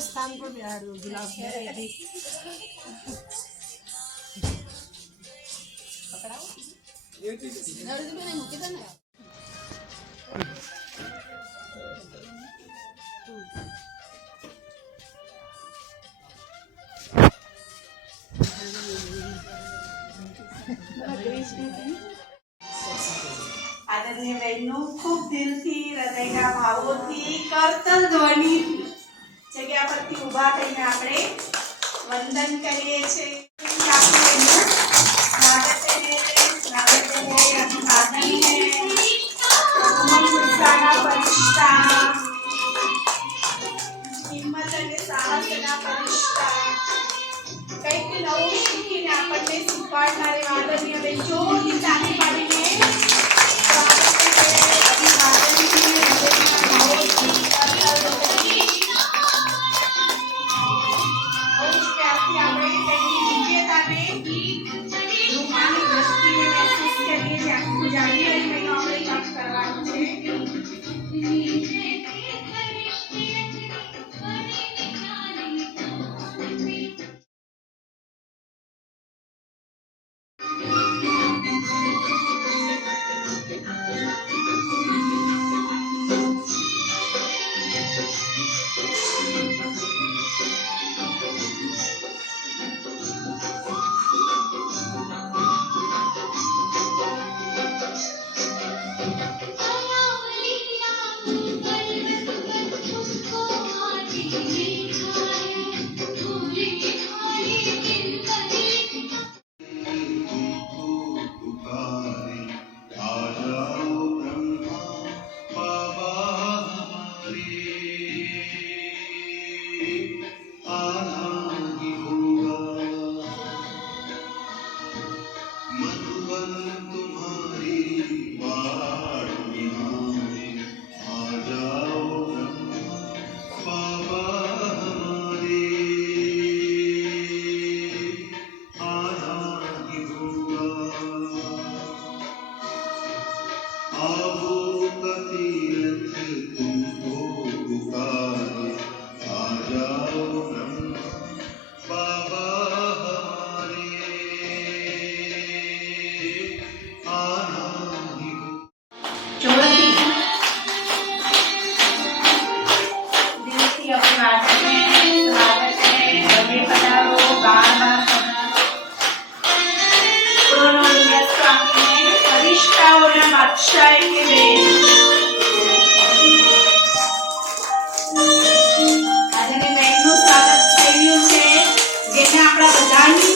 स्थान पर यार गुलाब આદરણીય બહેનો ખૂબ દિલથી હૃદયના ભાવોથી કરતલ ધ્વનિથી જગ્યા પરથી ઊભા થઈને આપણે વંદન કરીએ છીએ. હિંમત અને સાહસના પરિશ્તા કંઈક નવું શીખીને આપણને શીખવાડનારી આદરણીય બેન જોરથી તાળી પાડીને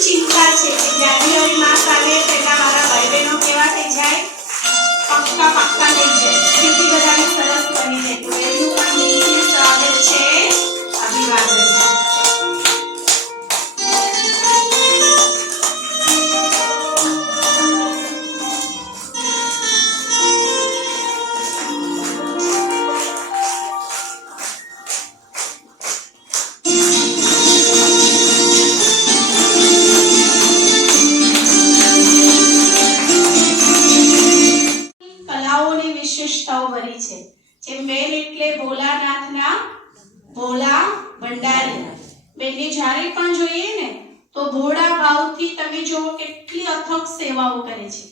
ચિંતા છે કે જાન્યુઆરી માસ આવે પહેલા મારા ભાઈ બહેનો કેવા થઈ જાય, પક્કા થઈ જાય, સ્થિતિ બધાની સરસ બની જાય. તો એનું પણ દિલથી સ્વાગત છે, અભિવાદન. જેમ બેન એટલે ભોલાનાથના ભોલા ભંડારી. બેનને જ્યારે પણ જોઈએ ને તો ભોળા ભાવથી તમે જો કેટલી અથક સેવાઓ કરે છે.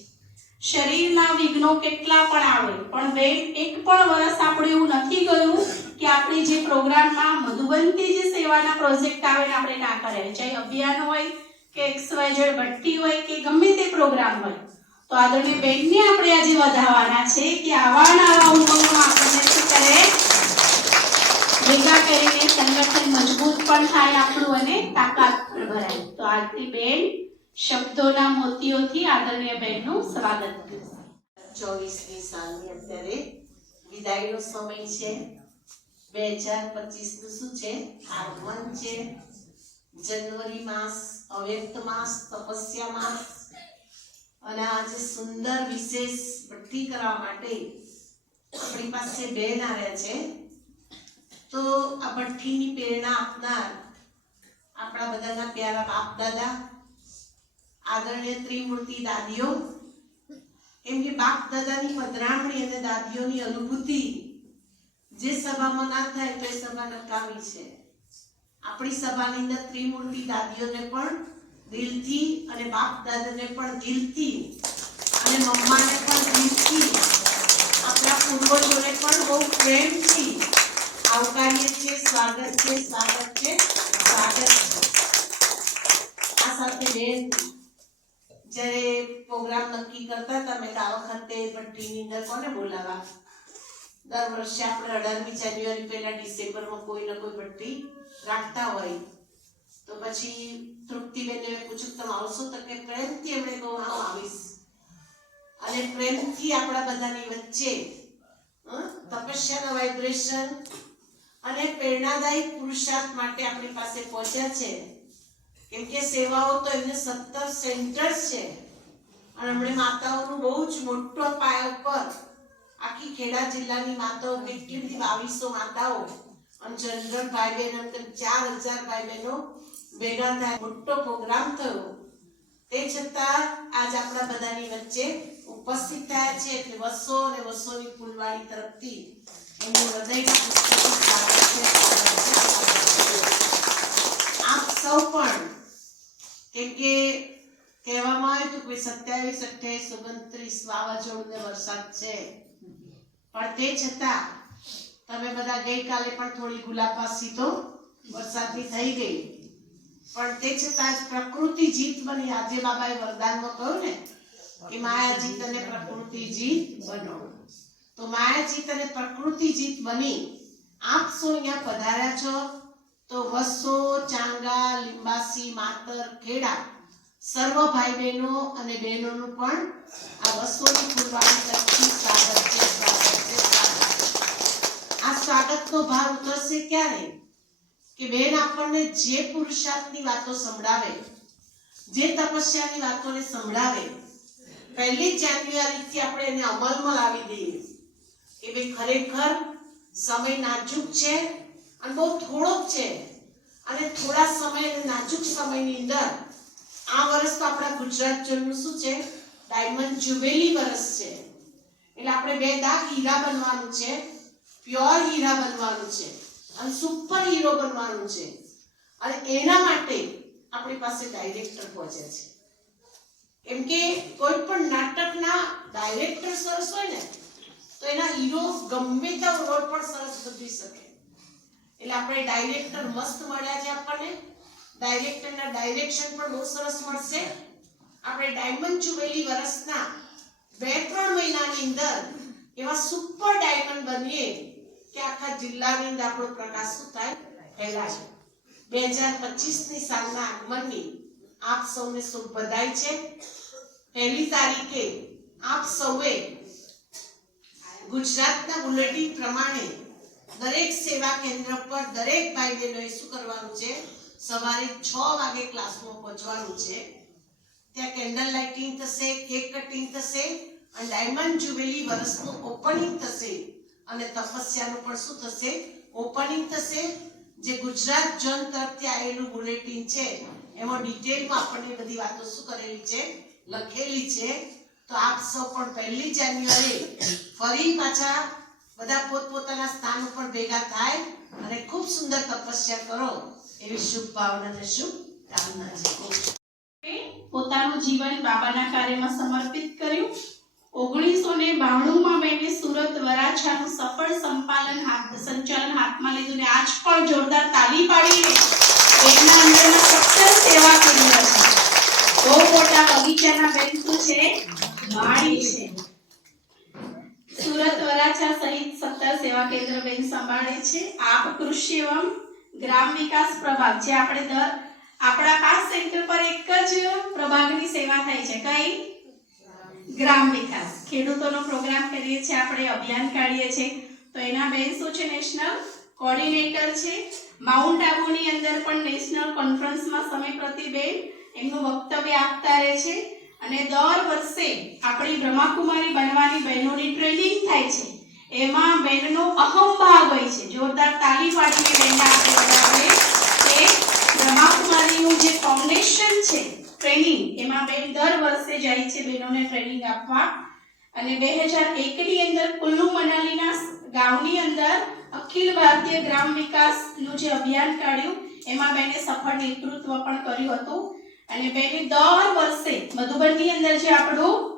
શરીરના વિઘ્નો કેટલા પણ આવે પણ બેન એક પણ વર્ષ આપણે એવું નથી ગયું કે આપણે જે પ્રોગ્રામમાં મધુબનથી જે સેવાના પ્રોજેક્ટ આવે ને આપણે ના કરે, ચાહે અભિયાન હોય કે XYZ ભટ્ટી હોય કે ગમે તે પ્રોગ્રામ હોય. તો આદરણીય બેનને આપણે આજે વધાવવાના છે કે આવા ઉમંગમાં આપણને શું કરે, ભેગા કરીને સંગઠન મજબૂત પણ થાય આપણું અને તાકાત પણ ભરાય. તો આજની બેન શબ્દોના મોતીઓથી આદરણીય બેનનું સ્વાગત કરશે. 24મી સાલની અત્યારે વિદાયનો સમય છે. 2025 નું શું છે, આગમન છે. જાન્યુઆરી માસ, અવ્યક્ત માસ, તપસ્યા માસ અને આજે સુંદર વિશેષ ભઠ્ઠી કરવા માટે આપણી પાસે બેન આવ્યા છે. તો આ ભઠ્ઠીની પ્રેરણા આપનાર આપણા બધાના પ્યારા બાપ દાદા, આદરણીય ત્રિમૂર્તિ દાદીઓ, કેમ કે બાપ દાદાની પધરામણી અને દાદીઓની અનુભૂતિ જે સભામાં ના થાય તો એ સભા નકામી છે. આપણી સભાની અંદર ત્રિમૂર્તિ દાદીઓને પણ દિલથી અને બાપ દાદાને પણ દિલથી અને મમ્માને પણ દિલથી, આપણા પૂર્વજોને પણ બહુ પ્રેમથી આવકારીએ છીએ. સ્વાગત છે, સ્વાગત છે, સ્વાગત છે. આ સાથે બેન જ્યારે પ્રોગ્રામ નક્કી કરતા હતા, મેં આ વખતે ભઠ્ઠીની અંદર કોને બોલાવા? દર વર્ષે આપણે 18મી જાન્યુઆરી પહેલા ડિસેમ્બરમાં કોઈ ને કોઈ ભઠ્ઠી રાખતા હોય. તો પછી તૃપ્તિબેનને મેં પૂછ્યું તમે આવશો? તો કે પ્રેમથી એમણે કહું હા આવીશ. અને પ્રેમથી આપણા બધાની વચ્ચે તપસ્યાના વાઇબ્રેશન અને પ્રેરણાદાયી પુરુષાર્થ માટે આપણી પાસે પહોંચ્યા છે. કેમ કે સેવાઓ તો એમને 17 સેન્ટર છે અને હમણાં માતાઓનું બહુ જ મોટો પાયા ઉપર આખી ખેડા જિલ્લાની માતાઓ, કેટલી બધી 2200 માતાઓ અને જનરલ ભાઈ બહેન, અંતર 4000 ભાઈ બહેનો ભેગા થાય મોટો પ્રોગ્રામ થયો. તે છતાં આજ આપણા બધાની વચ્ચે ઉપસ્થિત થયા છે. એટલે વસો અને વસોની ફૂલવાડી તરફથી એમનું હૃદયના પુષ્પથી સ્વાગત છે. આપ સૌ પણ, કેમ કે કહેવામાં આવ્યું હતું કે 27, 28, 29 વાવાઝોડું ને વરસાદ છે, પણ તે છતાં તમે બધા ગઈકાલે પણ થોડી ગુલાબબાસી તો વરસાદની થઈ ગઈ, પણ તે છતાં પ્રકૃતિ જીત બની. આજે બાબાએ વરદાનમાં કહ્યું ને કે માયાજીત અને પ્રકૃતિ જીત બનો. તો માયાજીત અને પ્રકૃતિ જીત બની આપ સૌ અહીંયા પધાર્યા છો. તો વસો, ચાંગા, લીંબાસી, માતર, ખેડા સર્વ ભાઈ બહેનો અને બહેનોનું પણ આ વસોની ફૂલવાડી તરફથી સ્વાગત છે, સ્વાગત છે, સ્વાગત. આ સ્વાગતનો ભાર ઉતરશે ક્યારે? કે બેન આપણને જે પુરુષાર્થની વાતો સંભળાવે, જે તપસ્યાની વાતોને સંભળાવે, 1 જાન્યુઆરીથી આપણે એને અમલમાં લાવી દઈએ કે ભાઈ ખરેખર સમય નાજુક છે અને બહુ થોડોક છે. અને થોડા સમય અને નાજુક સમયની અંદર આ વર્ષ તો આપણા ગુજરાતજનનું શું છે? ડાયમંડ જ્યુબિલી વર્ષ છે. એટલે આપણે 2 દાગ હીરા બનવાનું છે, પ્યોર હીરા બનવાનું છે અને સુપર હીરો બનવાનું છે. અને એના માટે આપણી પાસે ડાયરેક્ટર પહોંચે છે. કેમ કે કોઈ પણ નાટકના ડાયરેક્ટર સરસ હોય ને તો એના હીરો ગમે તેવો રોલ પણ સરસ ભજવી શકે. એટલે આપણે ડાયરેક્ટર મસ્ત મળ્યા છે. આપણને ડાયરેક્ટરના ડાયરેક્શન પણ બહુ સરસ મળશે. આપણે ડાયમંડ જ્યુબિલી વર્ષના 2-3 મહિનાની અંદર એવા સુપર ડાયમંડ બનીએ કે આખા જિલ્લાની અંદર આપણો પ્રકાશ શું થાય? ફેલાય. 2025ની સાલના આગમનની આપ સૌને શુભ બધાઈ છે. 1લી તારીખે આપ સૌએ ગુજરાતના બુલેટિન પ્રમાણે દરેક સેવા કેન્દ્ર પર દરેક ભાઈ બહેનોએ શું કરવાનું છે? સવારે 6 વાગે ક્લાસમાં પહોંચવાનું છે. ત્યાં કેન્ડલ લાઇટિંગ થશે, કેક કટિંગ થશે અને ડાયમંડ જ્યુબિલી વર્ષનું ઓપનિંગ થશે અને તપસ્યાનું પણ શું થશે? ઓપનિંગ થશે. જે ગુજરાત જન તરફથી આવેલું બુલેટિન છે એમાં ડિટેલમાં આપણને બધી વાતો શું કરેલી છે? લખેલી છે. તો આપ સૌ પણ 1 જાન્યુઆરી ફરી પાછા બધા પોતપોતાના સ્થાન ઉપર ભેગા થાય અને ખૂબ સુંદર તપસ્યા કરો એવી શુભ ભાવના અને શુભ કામના છે. પોતાનું જીવન બાબાના કાર્યમાં સમર્પિત કર્યું. 1992માં મેં સુરત વરાછાનું સફળ સંચાલન હાથમાં લીધું ને આજ પણ જોરદાર તાલી પાડીને એના અંદરના 17 સેવા કેન્દ્ર છે. બહુ મોટા બગીચાના બેન શું છે? માળી છે. સુરત વરાછા સહિત 17 સેવા કેન્દ્ર બેન સંભાળે છે. આપ કૃષિ એવં ગ્રામ વિકાસ પ્રભાગ, જે આપણે આપણા 5 સેન્ટર પર એક જ પ્રભાગની સેવા થાય છે. કઈ? ગ્રામ વિકાસ. ખેડૂતોનો પ્રોગ્રામ કરીએ છીએ, આપણે અભિયાન કાઢીએ છીએ. તો એના બેન શું છે? નેશનલ કોઓર્ડિનેટર છે. માઉન્ટ આબુની અંદર પણ નેશનલ કોન્ફરન્સમાં સમય પ્રતિબેન એમનું વક્તવ્ય આપતા રહે છે. અને દર વર્ષે આપણી બ્રહ્માકુમારી બનવાની બહેનોની ટ્રેનિંગ થાય છે. એમાં બહેનનો અહમ ભાગ હોય છે. જોરદાર તાલી પાડીને બહેનને આપણે વધાવીએ કે બ્રહ્માકુમારીનું જે ફાઉન્ડેશન છે ટ્રેનિંગ, એમાં બેન દર વર્ષે જાય છે બહેનોને ટ્રેનિંગ આપવા. અને 2001 ની અંદર કુલ્લુ મનાલીના ગામની અંદર અખિલ ભારતીય ગ્રામ વિકાસનું જે અભિયાન કાઢ્યું એમાં બેને સફળ નેતૃત્વ પણ કર્યું હતું. અને બેને દર વર્ષે મધુબનની અંદર જે આપણું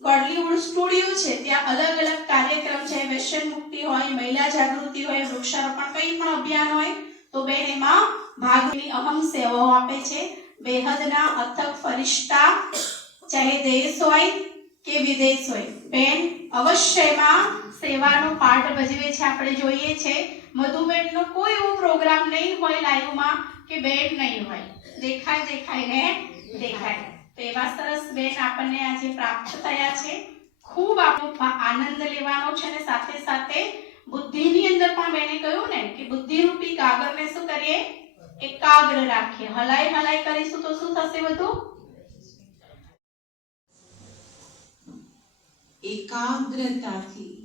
ગોડલીવુડ સ્ટુડિયો છે ત્યાં અલગ અલગ કાર્યક્રમ છે, વ્યસન મુક્તિ હોય, મહિલા જાગૃતિ હોય, વૃક્ષારોપણ, કંઈ પણ અભિયાન હોય તો બેન એમાં ભાગની અહમ સેવાઓ આપે છે. બેહદના અથક ફરિશ્તા, ચાહે દેશ હોય કે વિદેશ હોય, બેન અવશ્યમાં સેવાનો પાઠ ભજવે છે. આપણે જોઈએ છે મધુબેનનો કોઈ એવો પ્રોગ્રામ નહીં હોય લાઈવમાં કે બેન નહીં હોય, દેખાય ને દેખાય. તો એવા સરસ બેન આપણને આજે પ્રાપ્ત થયા છે. ખૂબ આપણો આનંદ લેવાનો છે. અને સાથે સાથે બુદ્ધિની અંદર પણ બેને કહ્યું ને કે બુદ્ધિરૂપી કાગળને શું કરીએ? એકાગ્ર રાખીએ. હલાઈ કરીશું તો શું થશે? બધું એકાગ્રતાથી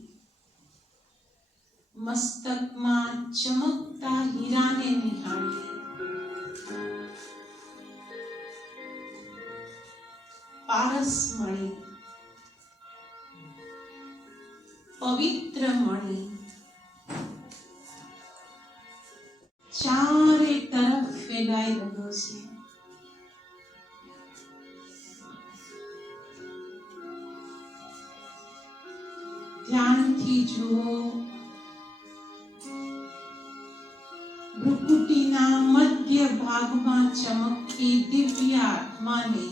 મસ્તકમાં ચમકતા હીરાને નિહાળીએ. પારસ મણી, પવિત્ર મણી ચારે તરફ ફેલાઈ રહ્યો છે. ધ્યાનથી જુઓ. ભ્રુકુટીના મધ્ય ભાગમાં ચમકતી દિવ્ય આત્માને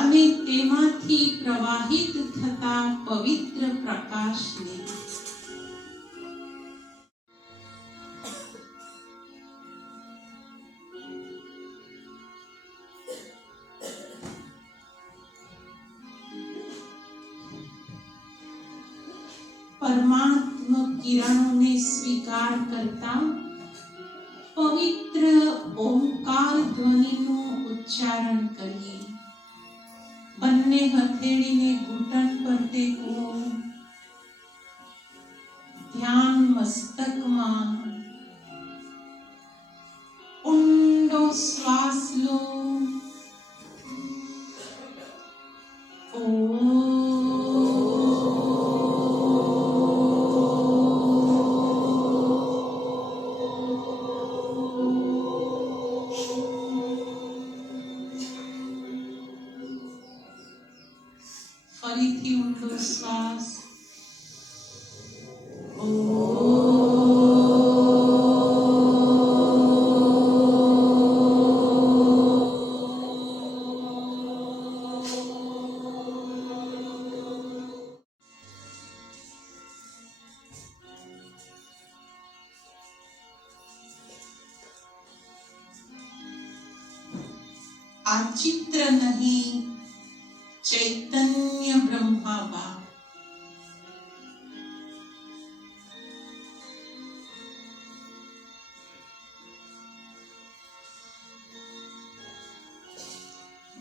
અને તેમાંથી પ્રવાહિત થતા પવિત્ર પ્રકાશને પરમાત્મા કિરણોને સ્વીકાર કરતા પવિત્ર ઓમકાર ધ્વનિનું ઉચ્ચારણ કરીએ. બંને હથેળીને ઘૂંટણ પર ટેકો. ધ્યાન મસ્તકમાં. ઊંડો શ્વાસ લો. ફરીથી ઊંડો શ્વાસ. આ ચિત્ર નહીં, ચૈતન્ય બ્રહ્મા બાપ.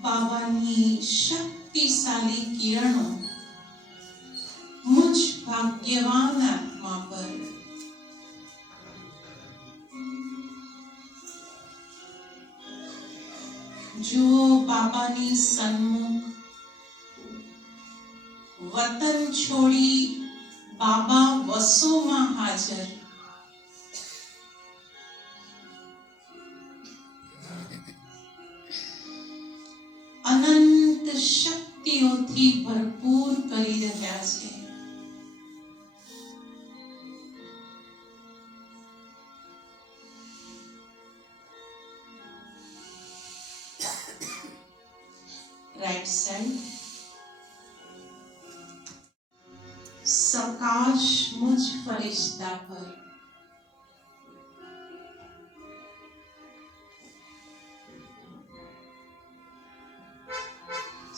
બાબાની શક્તિશાળી કિરણો મુજ ભાગ્યવાન આત્મા પર જુઓ. બાબાની સન્મુખ વતન છોડી બાબા વસોમાં હાજર. અનંત શક્તિઓથી ભરપૂર કરી રહ્યા છે. Right side. સકાશ મુજ ફરિશ્તા પર.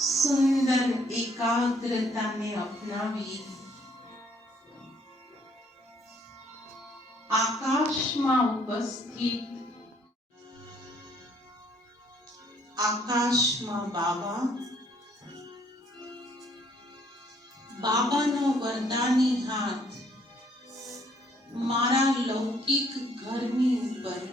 સુંદર એકાગ્રતાને અપનાવી આકાશમાં ઉપસ્થિત આકાશમાં બાબા, બાબાનો વરદાની હાથ મારા લૌકિક ઘરની ઉપર,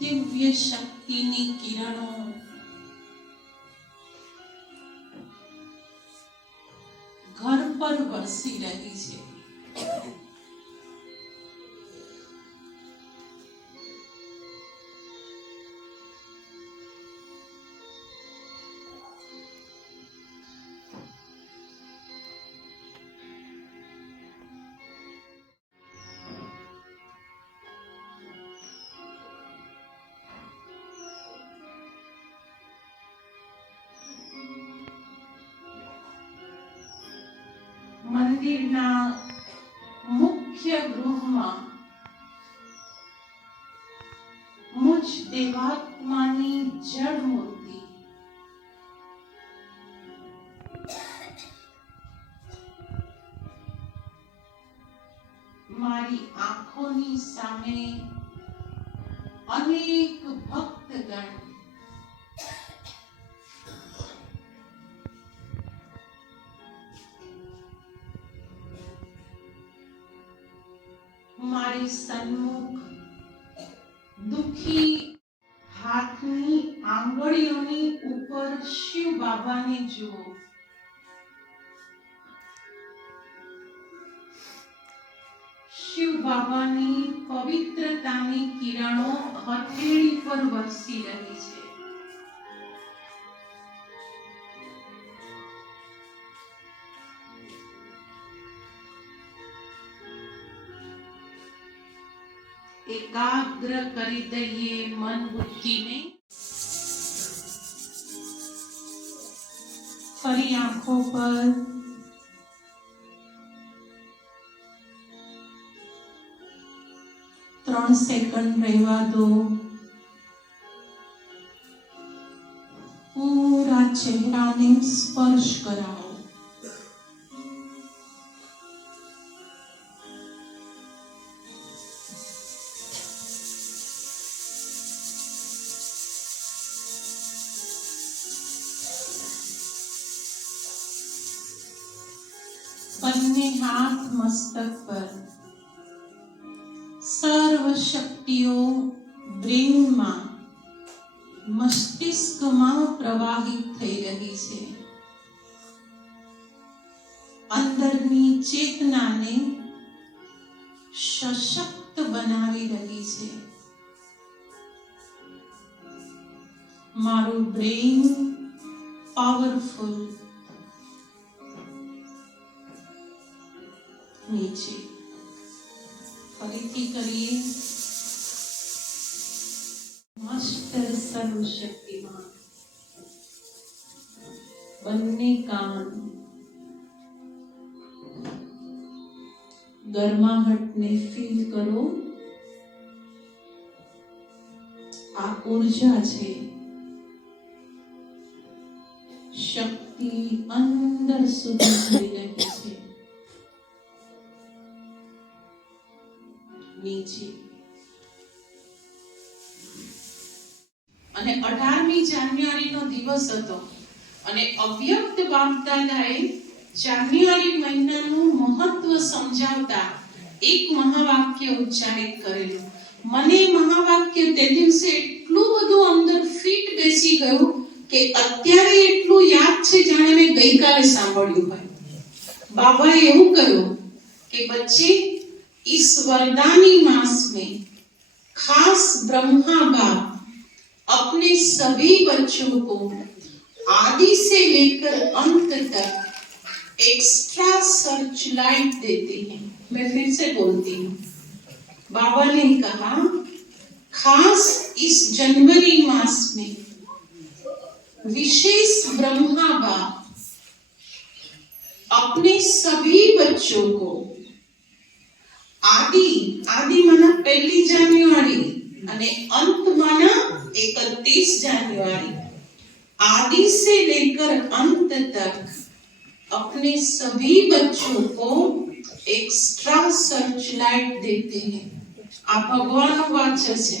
દિવ્ય શક્તિની કિરણો ઘર પર વરસી રહી છે. મંદિરના મુખ્ય ગૃહમાં મુજ દેવાત્માની જડ મૂર્તિ મારી આંખોની સામે અનેક ભક્તગણ મારી સન્મુખ દુખી હાથની આંગળીઓની ઉપર શિવ બાબાને જુઓ. શિવ બાબાની પવિત્રતાની કિરણો હથેળી પર વરસી રહી છે. એકાગ્ર કરી દઈએ મન બુદ્ધિને. ફરી આંખો પર ત્રણ સેકન્ડ રહેવા દો. પૂરા ચહેરાને સ્પર્શ કરાવો. બંને હાથ મસ્તક પર. સર્વ શક્તિઓ બ્રેનમાં મસ્તિષ્કમાં પ્રવાહિત થઈ રહી છે. અંદરની ચેતનાને સશક્ત બનાવી રહી છે. મારું બ્રેન પાવરફુલ. નીચે ફરીથી કરીએ. માસ્ટર સર્વશક્તિમાન. બંને કાન ગરમાહટને ફીલ કરો. આ ઉર્જા છે. શક્તિ અંદર સુધી થઈ રહી છે. નીચે. અને 18મી જાન્યુઆરીનો દિવસ હતો અને અવ્યક્ત બાપદાદાએ જાન્યુઆરી મહિનાનું મહત્વ સમજાવતા એક મહાવાક્ય ઉચ્ચારિત કરેલું. મને મહાવાક્ય તે દિવસે એટલું બધું અંદર ફિટ બેસી ગયું કે અત્યારે એટલું યાદ છે જાણે મેં ગઈકાલે સાંભળ્યું હોય. બાબાએ એવું કહ્યું કે બચ્ચે इस वरदानी मास में खास ब्रह्मा बाप अपने सभी बच्चों को आदि से लेकर अंत तक एक्स्ट्रा सर्च लाइट देते हैं. मैं फिर से बोलती हूँ. बाबा ने कहा खास इस जनवरी मास में विशेष ब्रह्मा बाप अपने सभी बच्चों को आदि माना 1 जान्युआरी અને अंत माना 31 जान्युआरी आदि से लेकर अंत तक अपने सभी बच्चों को एक्स्ट्रा सर्चलाइट देते हैं। आ भगवान वाचे छे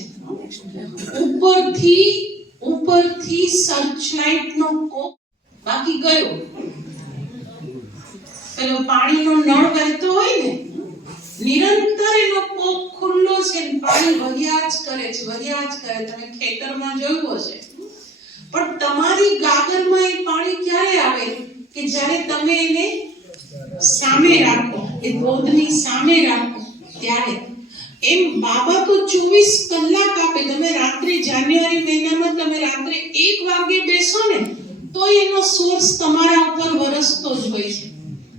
ઉપરથી સર્ચલાઇટ નો કોપ બાકી ગયો પેલો પાણીનો નળ વહેતો હોય ને નિરંતર એનો કોપ ખુલ્લો છે ને પાણી વહ્યા જ કરે તમે ખેતરમાં જોયું હશે પણ તમારી ગાગરમાં એ પાણી ક્યારે આવે કે જ્યારે તમે એને સામે રાખો એ ધોધની સામે રાખો ત્યારે એમ બાબા તો 24 કલાક આપે તમે રાત્રે જાન્યુઆરી મહિનામાં તમે રાત્રે 1 વાગે બેસો ને તો એનો સોર્સ તમારા ઉપર વરસતો જ હોય છે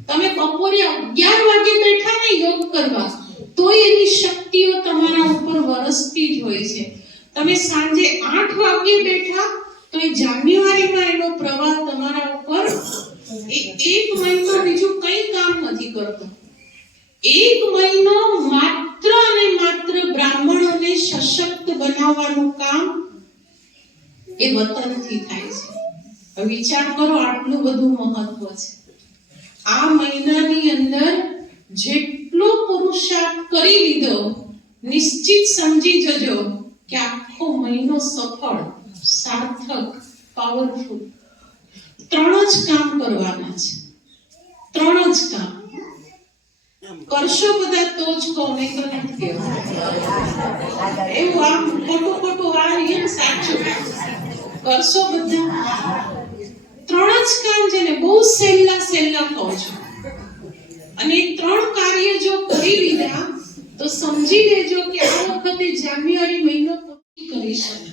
તમે બપોરે 11 વાગે બેઠા ને યોગ કરવા તો એની શક્તિઓ તમારા ઉપર વરસતી જ હોય છે તમે સાંજે 8 વાગે બેઠા તો એ જાન્યુઆરીમાં એનો પ્રવાહ તમારા ઉપર એક મહિનો બીજું કઈ કામ નથી કરતો એક મહિનો માત્ર અને માત્ર બ્રાહ્મણોને સશક્ત બનાવવાનું કામ એ વતનથી થાય છે હવે વિચાર કરો આટલું બધું મહત્વ છે આ મહિનાની અંદર જેટલો પુરુષાર્થ કરી લીધો નિશ્ચિત સમજી જજો કે આખો મહિનો સફળ સાર્થક પાવરફુલ 3 જ કામ કરવાના છે 3 જ કામ કરશો બધા તો જ કહો નહીં તો નથી કહેવું એવું આમ ખોટું આ સાચું કરશો બધા 3 જ કામ છે ને બહુ સહેલા કહો છો અને 3 કાર્ય જો કરી લીધા તો સમજી લેજો કે આ વખતે જાન્યુઆરી મહિનો પૂરી કરી શકે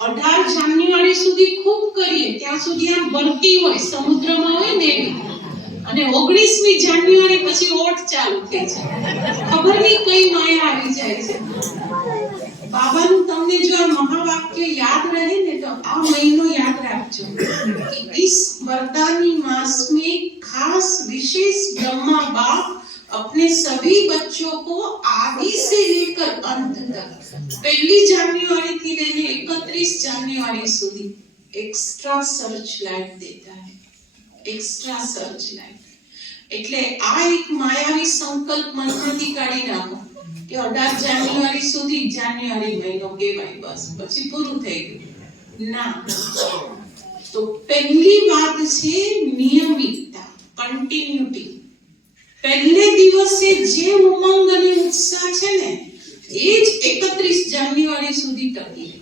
18 જાન્યુઆરી સુધી ખૂબ કરીએ ત્યાં સુધી આમ ભરતી હોય સમુદ્રમાં હોય ને અને 19મી જાન્યુઆરી પછી ઓટ ચાલુ થઈ જાય ખબર નહીં કઈ માયા આવી જાય છે બાબાનું તમને જો આ મહાવાક્ય યાદ રહે ને તો આ મહિનો યાદ રાખજો कि इस वरदानी मास में खास विशेष ब्रह्मा बाप अपने सभी बच्चों को आदि से लेकर अंत तक 1 जान्युआरी થી લઈને 31 જાન્યુઆરી સુધી एक्स्ट्रा सर्च लाइट देता है एक्स्ट्रा सर्च लाइट એટલે આ એક માયાવી સંકલ્પ મનથી કાઢી નાખો કે 18 જાન્યુઆરી સુધી જાન્યુઆરી મહિનો કહેવાય બસ પછી પૂરું થઈ ગયું ના તો પહેલી વાત છે નિયમિતતા કન્ટિન્યુટી પહેલે દિવસે જે ઉમંગ અને ઉત્સાહ છે ને એ જ 31 જાન્યુઆરી સુધી ટકી રહે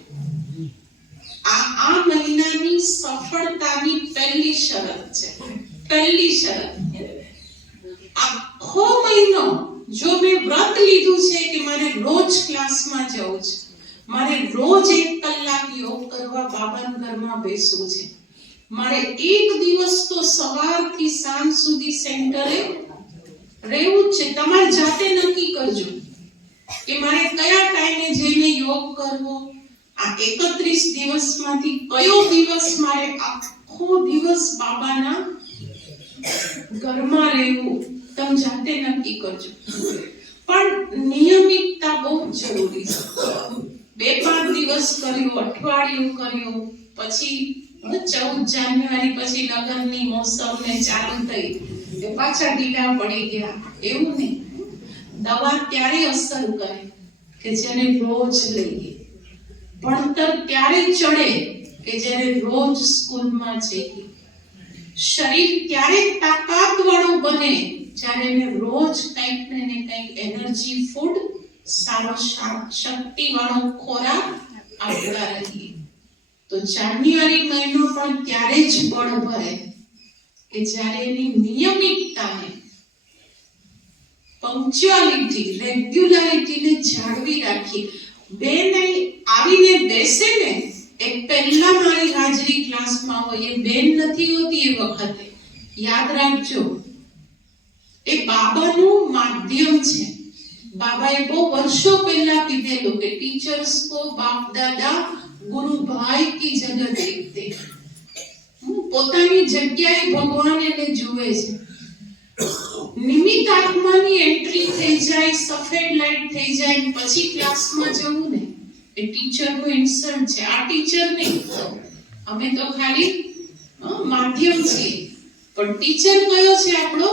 આ મહિનાની સફળતાની પહેલી શરત છે પહેલી શરત આખો મહિનો જો મેં વ્રત લીધું છે કે મારે રોજ ક્લાસમાં જવું છે મારે રોજ 1 કલાક યોગ કરવા બાબાના ઘરમાં બેસવું છે મારે એક દિવસ તો સવારથી સાંજ સુધી સેન્ટરે રહેવું છે તમારે જાતે નક્કી કરજો કે મારે કયા ટાઈમે જઈને યોગ કરવો આ 31 દિવસમાંથી કયો દિવસ મારે આખો દિવસ બાબાના ઘરમાં રહેવું તમે જાતે નક્કી કરજો પણ નિયમિતતા બહુ જરૂરી છે 2-5 દિવસ કર્યું અઠવાડિયું કર્યું પછી 14 જાન્યુઆરી પછી લગ્નની મોસમ ને ચાલુ થઈ એ પાછા ઢીલા પડી ગયા એવું નહીં દવા ત્યારે અસર કરે કે જ્યારે રોજ લઈએ ભણતર ત્યારે ચડે કે જ્યારે રોજ સ્કૂલમાં જઈએ શરીર ત્યારે તાકાતવાળું બને જ્યારે એને રોજ કંઈક ને કંઈક એનર્જી ફૂડ સારો શક્તિવાળો ખોરાક આપતા રહીએ તો જાન્યુઆરી મહિનો પણ ત્યારે જ બળ ભરે કે જ્યારે એની નિયમિતતાને પંક્ચ્યુઆલિટી રેગ્યુલારિટીને જાળવી રાખી બેન આવીને બેસે ને એક પહેલા મારી હાજરી ક્લાસમાં હોય એ બેન નથી હોતી એ વખતે યાદ રાખજો એ બાબાનું માધ્યમ છે બાબાએ બહુ વર્ષો પહેલા કીધેલું કે ટીચર્સ કો બાપ દાદા ગુરુ ભાઈ કી જગહ દેખતે પોતાની જગ્યાએ ભગવાન એને જુએ છે નિમિત્ત આત્માની એન્ટ્રી થઈ જાય સફેદ લાઈટ થઈ જાય પછી ક્લાસમાં જવું ને એ ટીચરનું ઇન્સર્ટ છે આ ટીચર નહીં અમે તો ખાલી માધ્યમ છીએ પણ ટીચર કયો છે આપણો?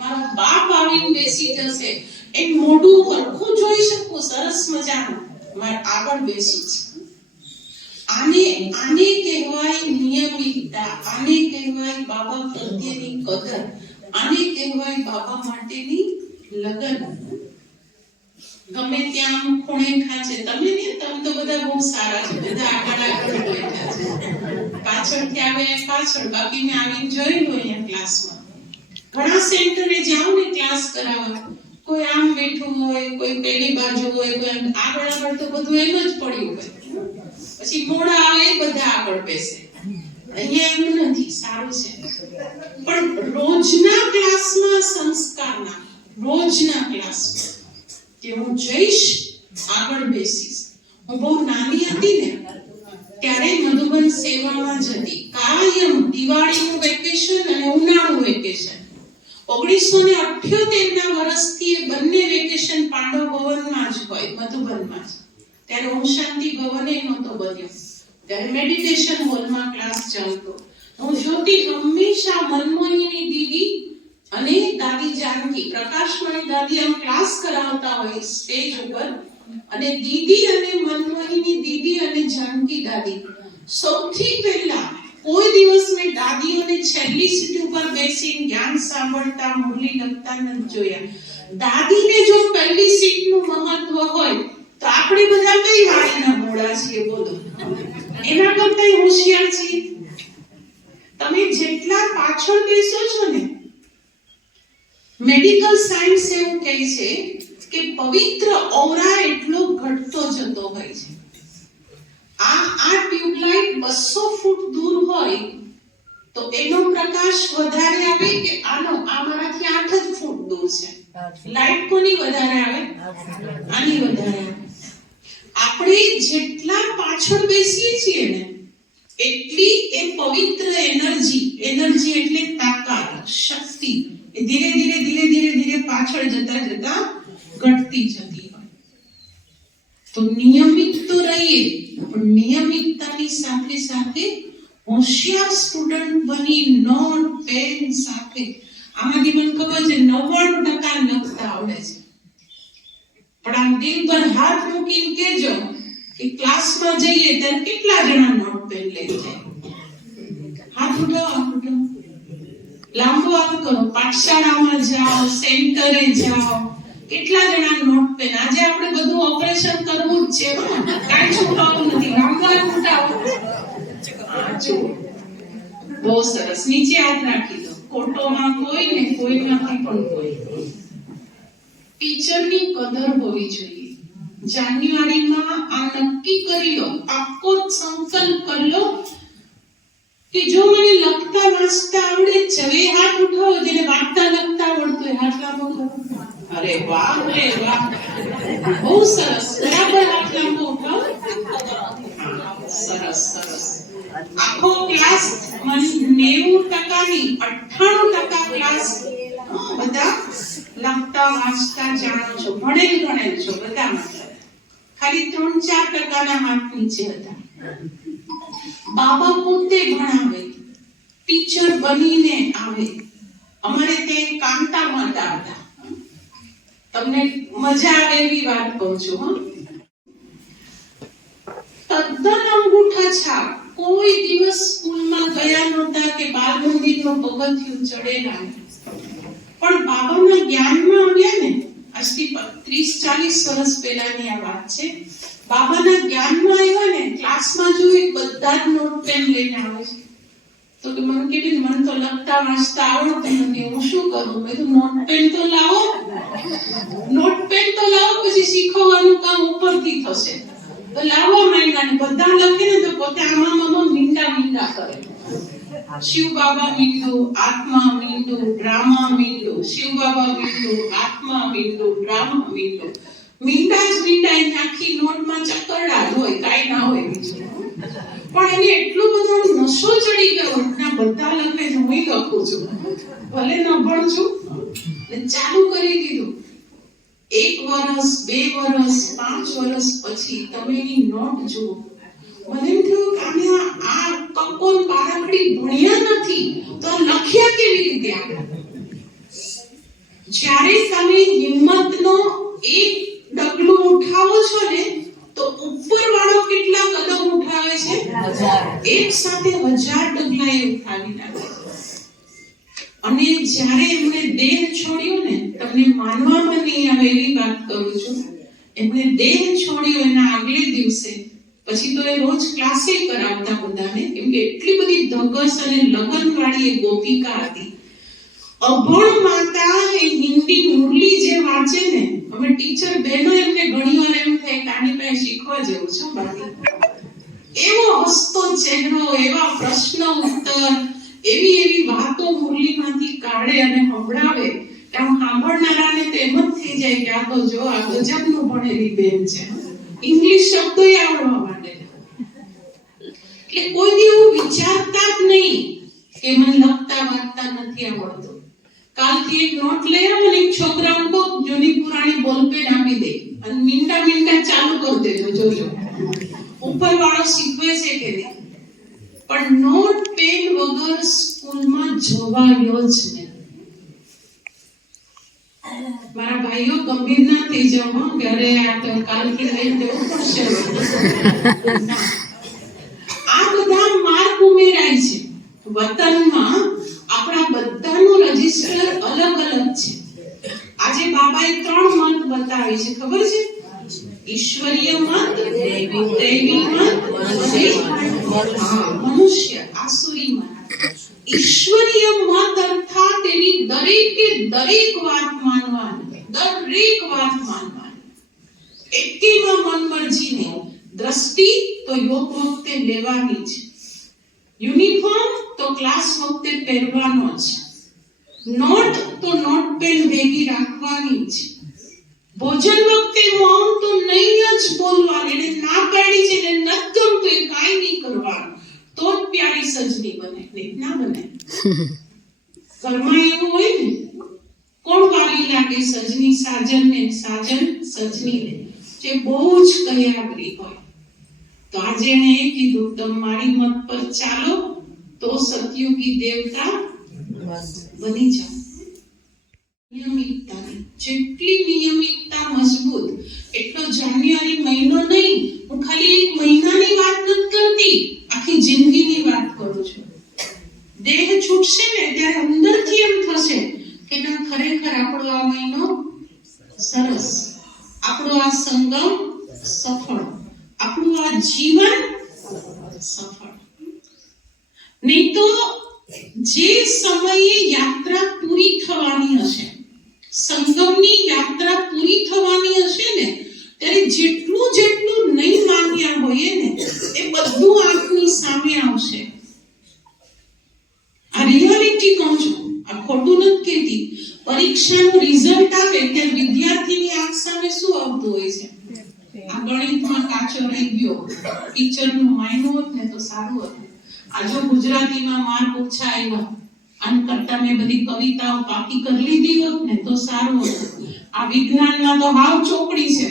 મારો બાપ આવીને બેસી જશે, એ મોઢું હરખું જોઈ શકું, સરસ મજાનું, મારે આગળ બેસી છે. આને કહેવાય નિયમિતતા, આને કહેવાય બાબા પ્રત્યેની કદર, આને કહેવાય બાબા માટેની લગન. ગમે ત્યાં ખૂણે ખાંચે, તમે તો બધા બહુ સારા છો, બધા આગળ બેઠા છે, પાછળથી આવે પાછળ, બાકી મેં આવીને જોયેલું અહીંયા ક્લાસમાં. ઘણા સેન્ટરે જાઓ ને ક્લાસ કરાવવા, કોઈ આમ બેઠું હોય, કોઈ પેલી બાજુ હોય, કોઈ આગળ તો બધું એમ જ પડ્યું હોય. પછી મોડા આવે બધા આગળ બેસે. અહીંયા એવું નથી, સારું છે. પણ રોજના ક્લાસમાં સંસ્કારના, રોજના ક્લાસમાં કે હું જઈશ, આગળ બેસીશ. હું બહુ નાની હતી ને ત્યારે મધુબન સેવામાં જતી, કાયમ દિવાળીનું વેકેશન અને ઉનાળુ વેકેશન. 1978 ના વર્ષથી એ બંને વેકેશન પાંડવ ભવનમાં જ હોય, મધુબનમાં જ. ત્યારે ઓમ શાંતિ ભવન એ નહોતો બન્યો, ત્યારે મેડિટેશન હોલમાં ક્લાસ ચાલતો. હું જોતી હંમેશા મનમોહિની દીદી અને દાદી જાનકી, પ્રકાશમણી દાદી આમ ક્લાસ કરાવતા હોય સ્ટેજ ઉપર, અને દીદી અને મનમોહિની દીદી અને જાનકી દાદી સૌથી પહેલા કોઈ દિવસ મેં દાદીઓને છેલ્લી સીટ ઉપર બેસીને જ્ઞાન સાંભળતા, મુરલી લખતા નથી જોયા. દાદીને જો પહેલી સીટનું મહત્વ હોય તો આપણે બધા કઈ વાણીના મોડા છીએ બોલો? એના કરતા હોશિયાર છીએ. તમે જેટલા પાછળ બેસો છો ને, મેડિકલ સાયન્સ એવું કહે છે કે પવિત્ર ઓરા એટલો ઘટતો જતો હોય છે. આ ટ્યુબલાઇટ 200 ફૂટ દૂર હોય તો એનો પ્રકાશ વધારે આવે કે આનો? આ મારાથી 8 જ ફૂટ દૂર છે. લાઈટ કોની વધારે આવે? આની વધારે આવે. આપણે જેટલા પાછળ બેસીએ છીએ ને, એટલી એ પવિત્ર એનર્જી એટલે તાકાત, શક્તિ, એ ધીરે ધીરે પાછળ જતા ઘટતી જતી હોય. તો નિયમિત તો રહીએ, પણ નિયમિતતાની સાથે સાથે હોશિયાર સ્ટુડન્ટ બની નોટ પેન સાથે. આમાંથી મને ખબર છે 99% લખતા આવડે છે. પણ આમ દિલ પર હાથ મૂકીને કહેજો કે ક્લાસમાં જઈએ ત્યારે કેટલા જણા નોટ પેન લઈ જાય? હાથ ઉઠાવો. લાંબો હાથ કરો. પાઠશાળામાં જાઓ, સેન્ટરે જાઓ, કેટલા જણા નોટ પેન? આજે આપણે બધું ઓપરેશન કરવું જ છે, કાંઈ છુપાવવું નથી. લાંબો હાથ ઉઠાવો. બહુ સરસ. નીચે હાથ રાખી દો. ફોટોમાં કોઈ ને કોઈમાંથી પણ કોઈ. ટીચરની કદર હોવી જોઈએ. જાન્યુઆરીમાં આ નક્કી કરી લો, પાક્કો સંકલ્પ કરી લો કે જો મને લખતા વાંચતા આવડે, ચલે હાથ ઉઠાવો. જેને વાંચતા લખતા આવડતું હોય હાથ લાંબો કરો. અરે વાહ રે વાહ, બહુ સરસ. બરાબર હાથ લાંબો ઉઠાવો. સરસ. આખો ક્લાસ 90% ની 98% ક્લાસ બધા લખતા વાંચતા જાણો છો, ભણેલ છો બધા. ખાલી 3-4% ના હાથ નીચે હતા. બાબા પોતે ભણાવે, ટીચર બનીને આવે. અમારે તે કાંતા માતા હતા. તમને મજા આવે એવી વાત કહું છું. તદ્દન અંગૂઠા છાપ. કોઈ દિવસ સ્કૂલમાં ગયા નહોતા કે બાલ મંદિરનું પગથિયું ચડેલા. પણ બાબાના જ્ઞાનમાં આવ્યા ને, આજથી 30-40 વર્ષ પહેલાની આ વાત છે. બાબાના જ્ઞાનમાં આવ્યા ને, ક્લાસમાં જોઈ બધા જ નોટ પેન લઈને આવે છે. તો કે મને કીધું, મને તો લખતા વાંચતા આવડતું નથી, હું શું કરું? મેં કીધું નોટ પેન તો લાવો, પછી શીખવવાનું કામ ઉપરથી થશે. તો લાવવા માંડ્યા, બધા લખે ને તો પોતે આમાં મીંડા કરે. શિવ બાબા મીંડુ, આત્મા મીંડુ, ડ્રામા મીંડુ. શિવ બાબા મીંડુ, આત્મા મીંડુ, ડ્રામા મીંડુ. મીંડા આખી નોટમાં ચક્કરડા જ હોય, કાંઈ ના હોય બીજું. પણ એને એટલો બધો નશો ચડી ગયો, ના બધા લખે છે, હું લખું છું, ભલે ન ભણું. ચાલુ કરી દીધું. 1 વર્ષ, 2 વર્ષ, 5 વર્ષ પછી તમે એની નોટ જુઓ. મને એમ થયું કે આને આ કકોન બાળકડી ભણ્યા નથી તો લખ્યા કેવી રીતે આપણે? જ્યારે તમે હિંમતનો એક ડગલું ઉઠાવો છો ને તો ઉપરવાળો કેટલા કદમ ઉઠાવે છે? એક સાથે 1000 ડગલા એ ઉઠાવી નાખે. અને જ્યારે એમણે દેહ છોડ્યો ને, તમને માનવામાં નહીં આવે એવી વાત કરું છું, એમણે દેહ છોડ્યો એના આગલે દિવસે, પછી તો એ રોજ ક્લાસે કરાવતા બધાને, કેમ કે એટલી બધી ધગસ અને લગનવાળી એ ગોપિકા હતી. અભણ માતા એ હિન્દી મુરલી જે વાંચે ને, અમે ટીચર બહેનો એમને ઘણીવાર એમ થાય કે આની પાસે શીખવા જેવું છે બાકી. એવો હસતો ચહેરો, એવા પ્રશ્ન ઉત્તર, એવી વાતો મુરલીમાંથી કાઢે અને સંભળાવે કે આમ સાંભળનારાને તો એમ જ થઈ જાય કે આ તો જો આ ગજબનું ભણેલી બેન છે, ઇંગ્લિશ શબ્દો આવડવા માંડે. એટલે કોઈ દી એવું વિચારતા જ નહીં કે મને લખતા વાંચતા નથી આવડતું. કાલથી એક નોટ લઈ આવો ને એક છોકરાઓ તો જૂની પુરાણી બોલપેન આપી દે અને મીંડા ચાલુ કરી દેજો, જોજો ઉપરવાળો શીખવે છે કે નહીં. પણ નોટ પેન વગર સ્કૂલમાં જવાયો જ નહીં. મારા ભાઈઓ ગંભીર ના થઈ જાવ કે અરે આ તો કાલથી લઈ જવું પડશે. આ બધા માર્ક ઉમેરાય છે વતનમાં. આપણા બધાનું રજીસ્ટર અલગ અલગ છે. આજે બાબાએ 3 મત બતાવી છે, ખબર છે? ઈશ્વરીય મત, દૈવી મત અને મનુષ્ય આસુરી મત. ઈશ્વરીય મત અર્થાત એની દરેક વાત માનવાની, દરેક વાત માનવાની, એકેમાં મનમરજી નહીં. દ્રષ્ટિ તો યોગ વખતે લેવાની છે, યુનિફોર્મ તો ક્લાસ વખતે પહેરવાનો છે, નોટ તો નોટ પેન ભેગી રાખવાની છે, ભોજન વખતે મૌન તો નહીં જ બોલવાનું. એને ના પાડી છે ને નથી ગમતું એ કાંઈ નહીં કરવાનું, તો જ પ્યારી સજની બને, નહીં ના બને. ઘરમાં એવું હોય ને, કોણ વાલી લાગે? સજની સાજનને, સાજન સજનીને, જે બહુ જ કયાગરી હોય. તો આજે એને એ કીધું તમે મારી મત પર ચાલો તો સતયુગી દેવતા બની જાઓ. નિયમિતતા, જેટલી નિયમિતતા મજબૂત એટલો જાન્યુઆરી મહિનો નહીં, હું ખાલી એક મહિનાની વાત નથી કરતી, આખી જિંદગીની વાત કરું છું. દેહ છૂટશે ને ત્યારે અંદરથી એમ થશે કે ના ખરેખર આપણો આ મહિનો સરસ, આપણો આ સંગમ સફળ, આપણું આ જીવન સફળ. નહીં તો જે સમયે યાત્રા પૂરી થવાની હશે, સંગમની યાત્રા પૂરી થવાની હશે ને, ત્યારે જેટલું નહીં માન્યા હોય ને એ બધું આંખની સામે આવશે. આ રિયાલિટી કહું છું, આ ખોટું નથી કહેતી. પરીક્ષાનું રિઝલ્ટ આવે ત્યારે વિદ્યાર્થીની આંખ સામે શું આવતું હોય છે? આ ગણિતમાં કાચો રહી ગયો, ટીચરનું માયનું હોત ને તો સારું હતું. આ જો ગુજરાતીમાં માર્ક ઓછા આવ્યા, આન કરતા મેં બધી કવિતાઓ પાકી કરી લીધી હોત ને તો સારું હતું. આ વિજ્ઞાનમાં તો હાવ ચોકડી છે,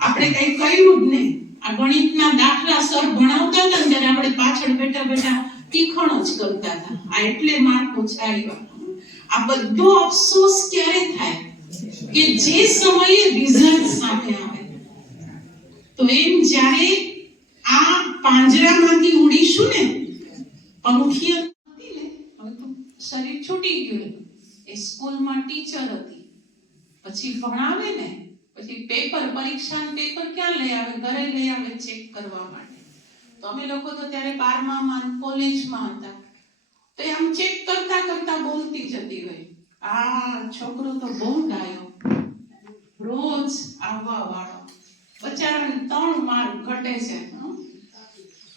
આપણે કઈ કર્યું જ નહીં. આ ગણિતના દાખલા સર ભણાવતા હતા ત્યારે આપણે પાછળ બેઠા ટીખણો જ કરતા હતા. આ એટલે માર્ક ઓછા આવ્યા. આ બધો અફસોસ ક્યારે થાય કે જે સમયે રિઝલ્ટ સામે આવે. તો એમ જ્યારે આ પાંજરામાંથી ઉડીશું ને, પંખી હતી ને, હવે તો શરીર છૂટી ગયું, એ સ્કૂલમાં ટીચર હતી, પછી ભણાવે ને, પછી પેપર, પરીક્ષાનું પેપર ક્યાં લઈ આવે? ઘરે લઈ આવે ચેક કરવા માટે. તો અમે લોકો તો ત્યારે 12માં કોલેજમાં હતા, તો આમ ચેક કરતા બોલતી જતી હોય, આ છોકરો તો બહુ ડાયો, રોજ આવવા વાળો, બચારાને 3 માર્ક ઘટે છે,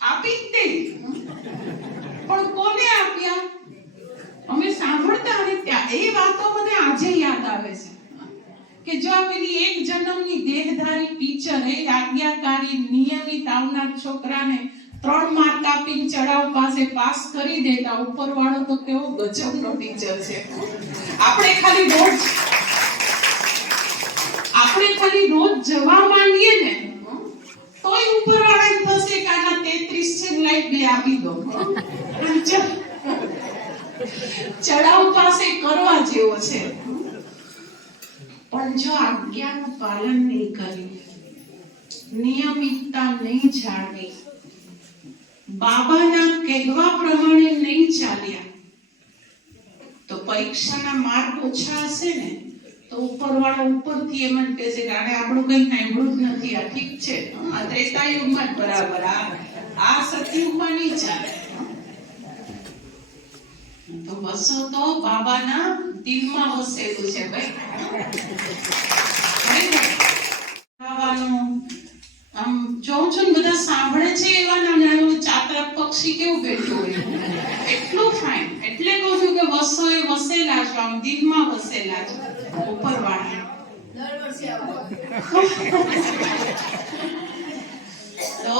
આપી જ દે. પણ કોને આપ્યા? અમે સાંભળતા અને ત્યાં એ વાતો મને આજે યાદ આવે છે કે જો પેલી એક જન્મની દેહધારી ટીચર એ આજ્ઞાકારી નિયમિત આવનાર છોકરાને 3 માર્ક આપીને ચડાવ પાસે પાસ કરી દેતા, ઉપરવાળો તો કેવો ગજબનો ટીચર છે. આપણે ખાલી રોજ જવા માંડીએ ને તોય ઉપરવાળાને થશે કે આના 33 છે લાઈટ બિલ આપી દો. ચડાવ પાસે કરવા જેવો છે. પણ જો આજ્ઞાનું પાલન નહીં કર્યું, નિયમિતતા નહીં જાળવી, બાબાના કહેવા પ્રમાણે નહીં ચાલ્યા, તો પરીક્ષાના માર્ક ઓછા હશે ને તો ઉપરવાળો ઉપરથી એમ જ કહે છે કે આને આપણું કઈ સાંભળ્યું જ નથી, આ ઠીક છે, આ ત્રેતા યુગમાં જ બરાબર, આ સતયુગમાં નહીં ચાલે. તો વસો તો બાબાના દિલમાં વસેલું છે ભાઈ. આમ જોઉં છું ને બધા સાંભળે છે એવા ના જાણો ચાતક પક્ષી કેવું બેઠું હોય એટલું ફાઇન. એટલે કહું છું કે વસો એ વસેલા છો, આમ દિલમાં વસેલા છો ઉપરવાળા. તો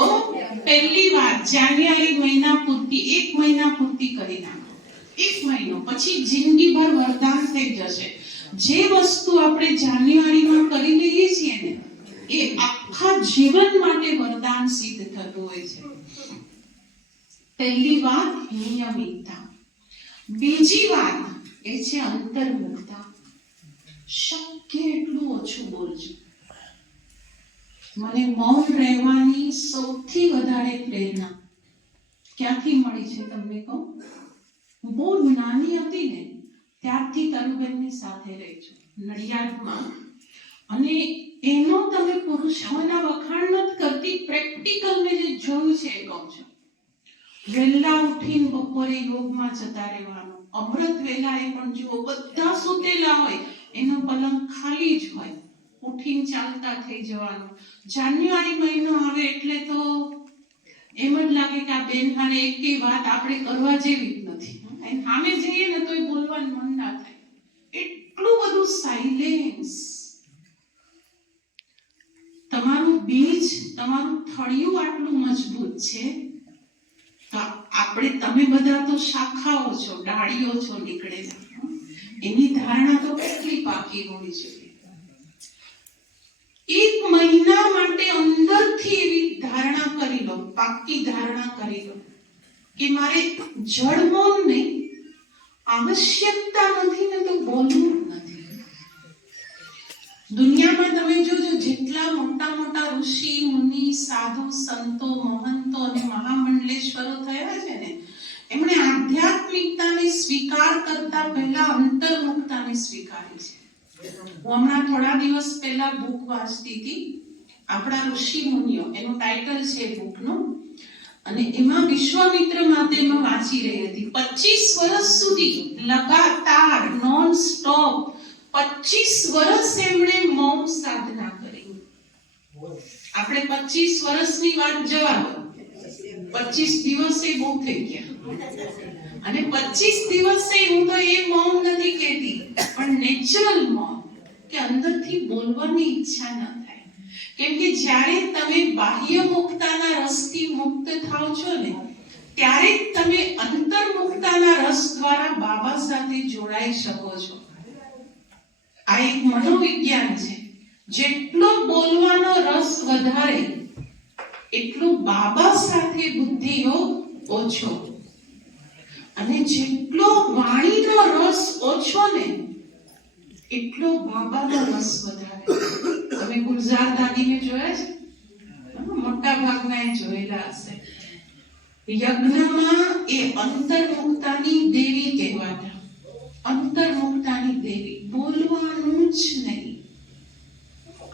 પહેલી વાત જાન્યુઆરી મહિના પૂરતી 1 મહિના પૂરતી કરી નાખો. 1 મહિનો પછી જિંદગીભર વરદાન થઈ જશે. જે વસ્તુ આપણે જાન્યુઆરીમાં કરી લઈએ છીએ ને એ આખા જીવન માટે વરદાન સિદ્ધ થતું હોય છે. પહેલી વાત નિયમિતતા. બીજી વાત એ છે અંતર્મુખતા. શક્ય એટલું ઓછું બોલજો. મને મૌન રહેવાની સૌથી વધારે પ્રેરણા ક્યાંથી મળી છે તમને કહું? હું બહુ નાની હતી ને ત્યારથી તરુબેનની સાથે રહી છું નડિયાદમાં, અને એનો તમે પુરુષોના વખાણ નથી કરતી, પ્રેક્ટિકલ મેં જે જોયું છે એ કહું છું. વહેલા ઉઠીને બપોરે યોગમાં જતા રહેવાનું, અમૃત વેલાએ પણ જુઓ બધા સૂતેલા હોય, એનો પલંગ ખાલી જ હોય, ઉઠીને ચાલતા થઈ જવાનું. જાન્યુઆરી મહિનો આવે એટલે તો એમ જ લાગે કે આ બેન હારે એકેય વાત આપણે કરવા જેવી જ નથી. સામે જઈએ ને તોય બોલવાનું મન ના થાય, એટલું બધું સાયલેન્સ. તમારું બીજ, તમારું થળિયું આટલું મજબૂત છે તો તમે બધા તો શાખાઓ છો, ડાળીઓ છો નીકળેલા, એની ધારણા તો કેટલી પાકી હોવી જોઈએ. 1 મહિના માટે અંદરથી એવી ધારણા કરી લો, પાકી ધારણા કરી લો કે મારે જળમૌન નહીં, આવશ્યકતા નથી ને તો બોલવું નથી. દુનિયામાં તમે જોજો જેટલા મોટા મોટા ઋષિ મુનિ સાધુ સંતો મહંતો અને મહામંડલેશ્વરો થયા છે ને, એમણે આધ્યાત્મિકતાને સ્વીકાર કરતા પહેલા અંતર્મુખતાને સ્વીકારી છે. હું હમણાં થોડા દિવસ પહેલા બુક વાંચતી હતી, આપણા ઋષિ મુનિઓ, એનું ટાઇટલ છે બુકનું, અને એમાં વિશ્વામિત્ર માટેમાં વાંચી રહી હતી. 25 વર્ષ સુધી લગાતાર નોન સ્ટોપ 25 વર્ષ એમણે મૌન સાધના કરી. આપણે 25 વર્ષની વાત જવા દો, 25 દિવસે બહુ થઈ ગયા, અને 25 દિવસે હું તો એ મૌન નથી કહેતી, પણ નેચરલ મૌન, કે અંદરથી બોલવાની ઈચ્છા ન થાય. કેમ કે જ્યારે તમે બાહ્ય મુક્તાના રસથી મુક્ત થાવ છો ને, ત્યારે તમે અંતર્મુક્તાના રસ દ્વારા બાબા સાથે જોડાઈ શકો છો. આ એક મનોવિજ્ઞાન છે. જેટલો બોલવાનો રસ વધારે એટલો બાબા સાથે બુદ્ધિયોગ ઓછો, અને જેટલો વાણીનો રસ ઓછો ને એટલો બાબાનો રસ વધારે. તમે ગુલઝાર દાદીને જોયા છે? મોટા ભાગના એ જોયેલા હશે. યજ્ઞમાં એ અંતર્મુક્તાની દેવી કહેવાતા, અંતર્મુક્તાની દેવી, બોલવાનું જ નહીં.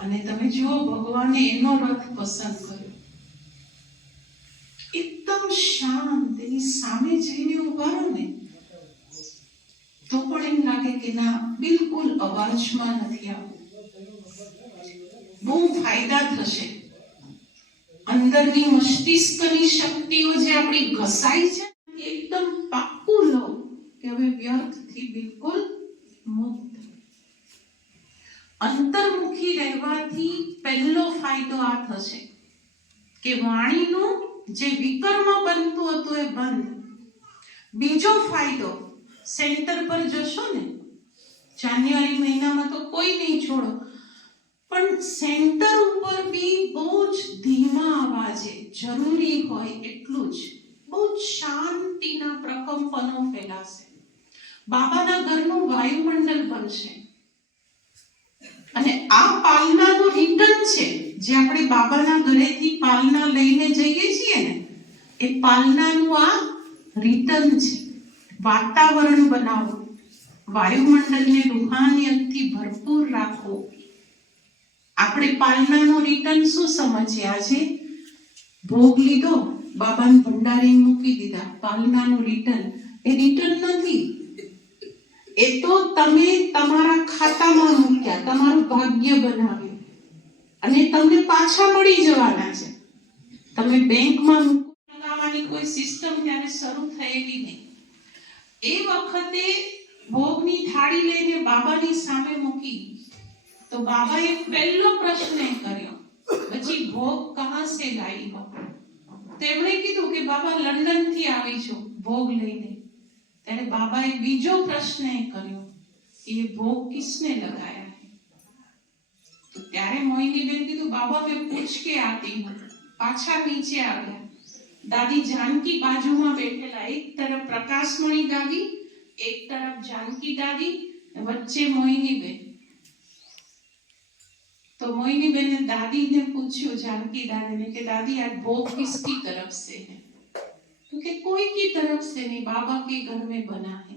અને તમે જુઓ ભગવાને એનો રથ પસંદ કર્યો, એકદમ શાંત, એની સામે જઈને ઉભા રહો ને તો પણ એમ લાગે કે ના, બિલકુલ અવાજમાં નથી આવવું. બહુ ફાયદા થશે. અંદરની મસ્તિષ્કની શક્તિઓ જે આપણી ઘસાઈ છે એકદમ પાક્કું લો કે હવે વ્યર્થથી બિલકુલ મુક્ત. અંતર્મુખી રહેવાથી પહેલો ફાયદો આ થશે કે વાણીનું જે વિકર્મ બનતું હતું એ બંધ. બીજો ફાયદો, સેન્ટર પર જશો ને જાન્યુઆરી મહિનામાં તો કોઈ નહીં છોડો, પણ સેન્ટર ઉપર બી બહુ જ ધીમા અવાજે જરૂરી હોય એટલું જ બહુ જ શાંતિના પ્રકંપનો ફેલાશે. બાબાના ઘરનું વાયુમંડળ બનશે. અને આ પાલનાનું રિટર્ન છે, જે આપણે બાબાના ઘરેથી પાલના લઈને જઈએ છીએ ને, એ પાલનાનું આ રિટર્ન છે. વાતાવરણ બનાવો, વાયુમંડળને રૂહાનિયતથી ભરપૂર રાખો. આપણે પાલનાનું રિટર્ન શું સમજીએ? આજે ભોગ લીધો, બાબાને ભંડારી મૂકી દીધા, પાલનાનું રિટર્ન એ રિટર્ન નથી. એ તો તમે તમારા ખાતામાં મૂક્યા, તમારું ભાગ્ય બનાવ્યું અને તમને પાછા મળી જવાના છે. તમે બેંકમાં મૂકવાની કોઈ સિસ્ટમ ત્યારે શરૂ થયેલી નહીં. એ વખતે ભોગની થાળી લઈને બાબાની સામે મૂકી તો બાબાએ પહેલો પ્રશ્ન કર્યો, પછી ભોગ કહા સે लाई हो? તેમણે કીધું કે બાબા લંડન થી આવી છું ભોગ લઈને. ત્યારે બાબાએ બીજો પ્રશ્ન કર્યો કે ये भोग किसने लगाया है? तो ત્યારે મોહિનીબેન કીધું, બાબા મેં પૂછ કે આતી હું. પાછા નીચે આવ્યા. દાદી જાનકી બાજુમાં બેઠેલા, એક તરફ પ્રકાશમણી દાદી, એક તરફ જાનકી દાદી, વચ્ચે મોહિનીબેન. तो मोहिनी ने दादी ने पूछो, जानकी दादी ने, कि दादी आज भोग किसकी तरफ से है? क्योंकि कोई की तरफ से नहीं, बाबा के घर में बना है.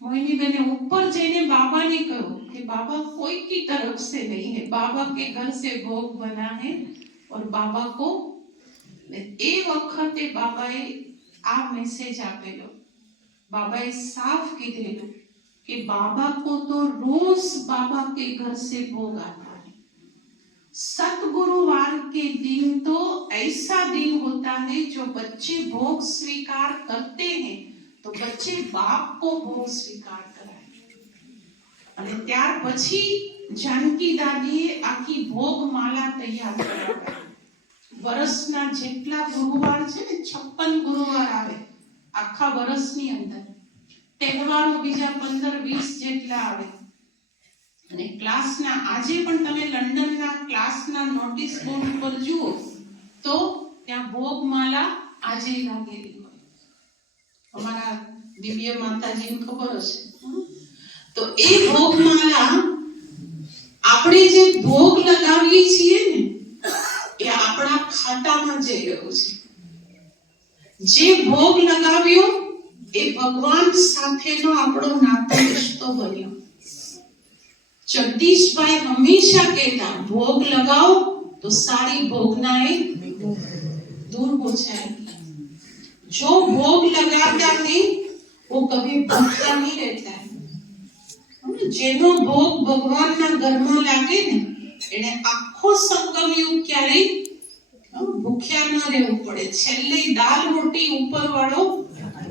मोहिनी ने ऊपर जाने बाबा ने कहो कि बाबा कोई की तरफ से नहीं है, बाबा के घर से भोग बना है और बाबा को ए वखते बाबाए आ मैसेज आपेलो. बाबाए साफ कीधेलू कि बाबा को तो रोज बाबा के घर से भोग आता है. सतगुरुवार के दिन तो ऐसा दिन होता है जो बच्चे भोग स्वीकार करते हैं, तो बच्चे बाप को भोग स्वीकार कराए. અને ત્યાર પછી જાનકી દાદીએ આખી ભોગ માલા તૈયાર કરાવી. વર્ષના જેટલા ગુરુવાર છે ને, 56 ગુરુવાર આવે આખા વર્ષની અંદર. તહેવારો બીજા 15-20 જેટલા આવે. અને ક્લાસના આજે પણ તમે લંડનના ક્લાસના નોટિસ બોર્ડ ઉપર જુઓ તો ત્યાં ભોગમાલા આજે લાગેલી હોય. અમારા દિવ્ય માતાજીને ખબર હશે. તો એ ભોગમાલા આપણે જે ભોગ લગાવીએ છીએ ને, એ આપણા ખાતામાં જઈ રહ્યું છે. જે ભોગ લગાવ્યો એ ભગવાન સાથેનો આપણો નાતો રિશ્તો બન્યો. જગદીશભાઈ હંમેશા કહેતા, ભોગ લગાઓ તો સારી ભોગનાએ दूर हो जाएगी. जो भोग लगाता नहीं वो कभी भूखा नहीं रहता है. જેનો ભોગ ભગવાનના ઘરમાં લાગે ને, એને આખો સંગમ યુગ ક્યારેય ભૂખ્યા ન રહેવું પડે. છેલ્લે દાલ રોટી ઉપરવાળો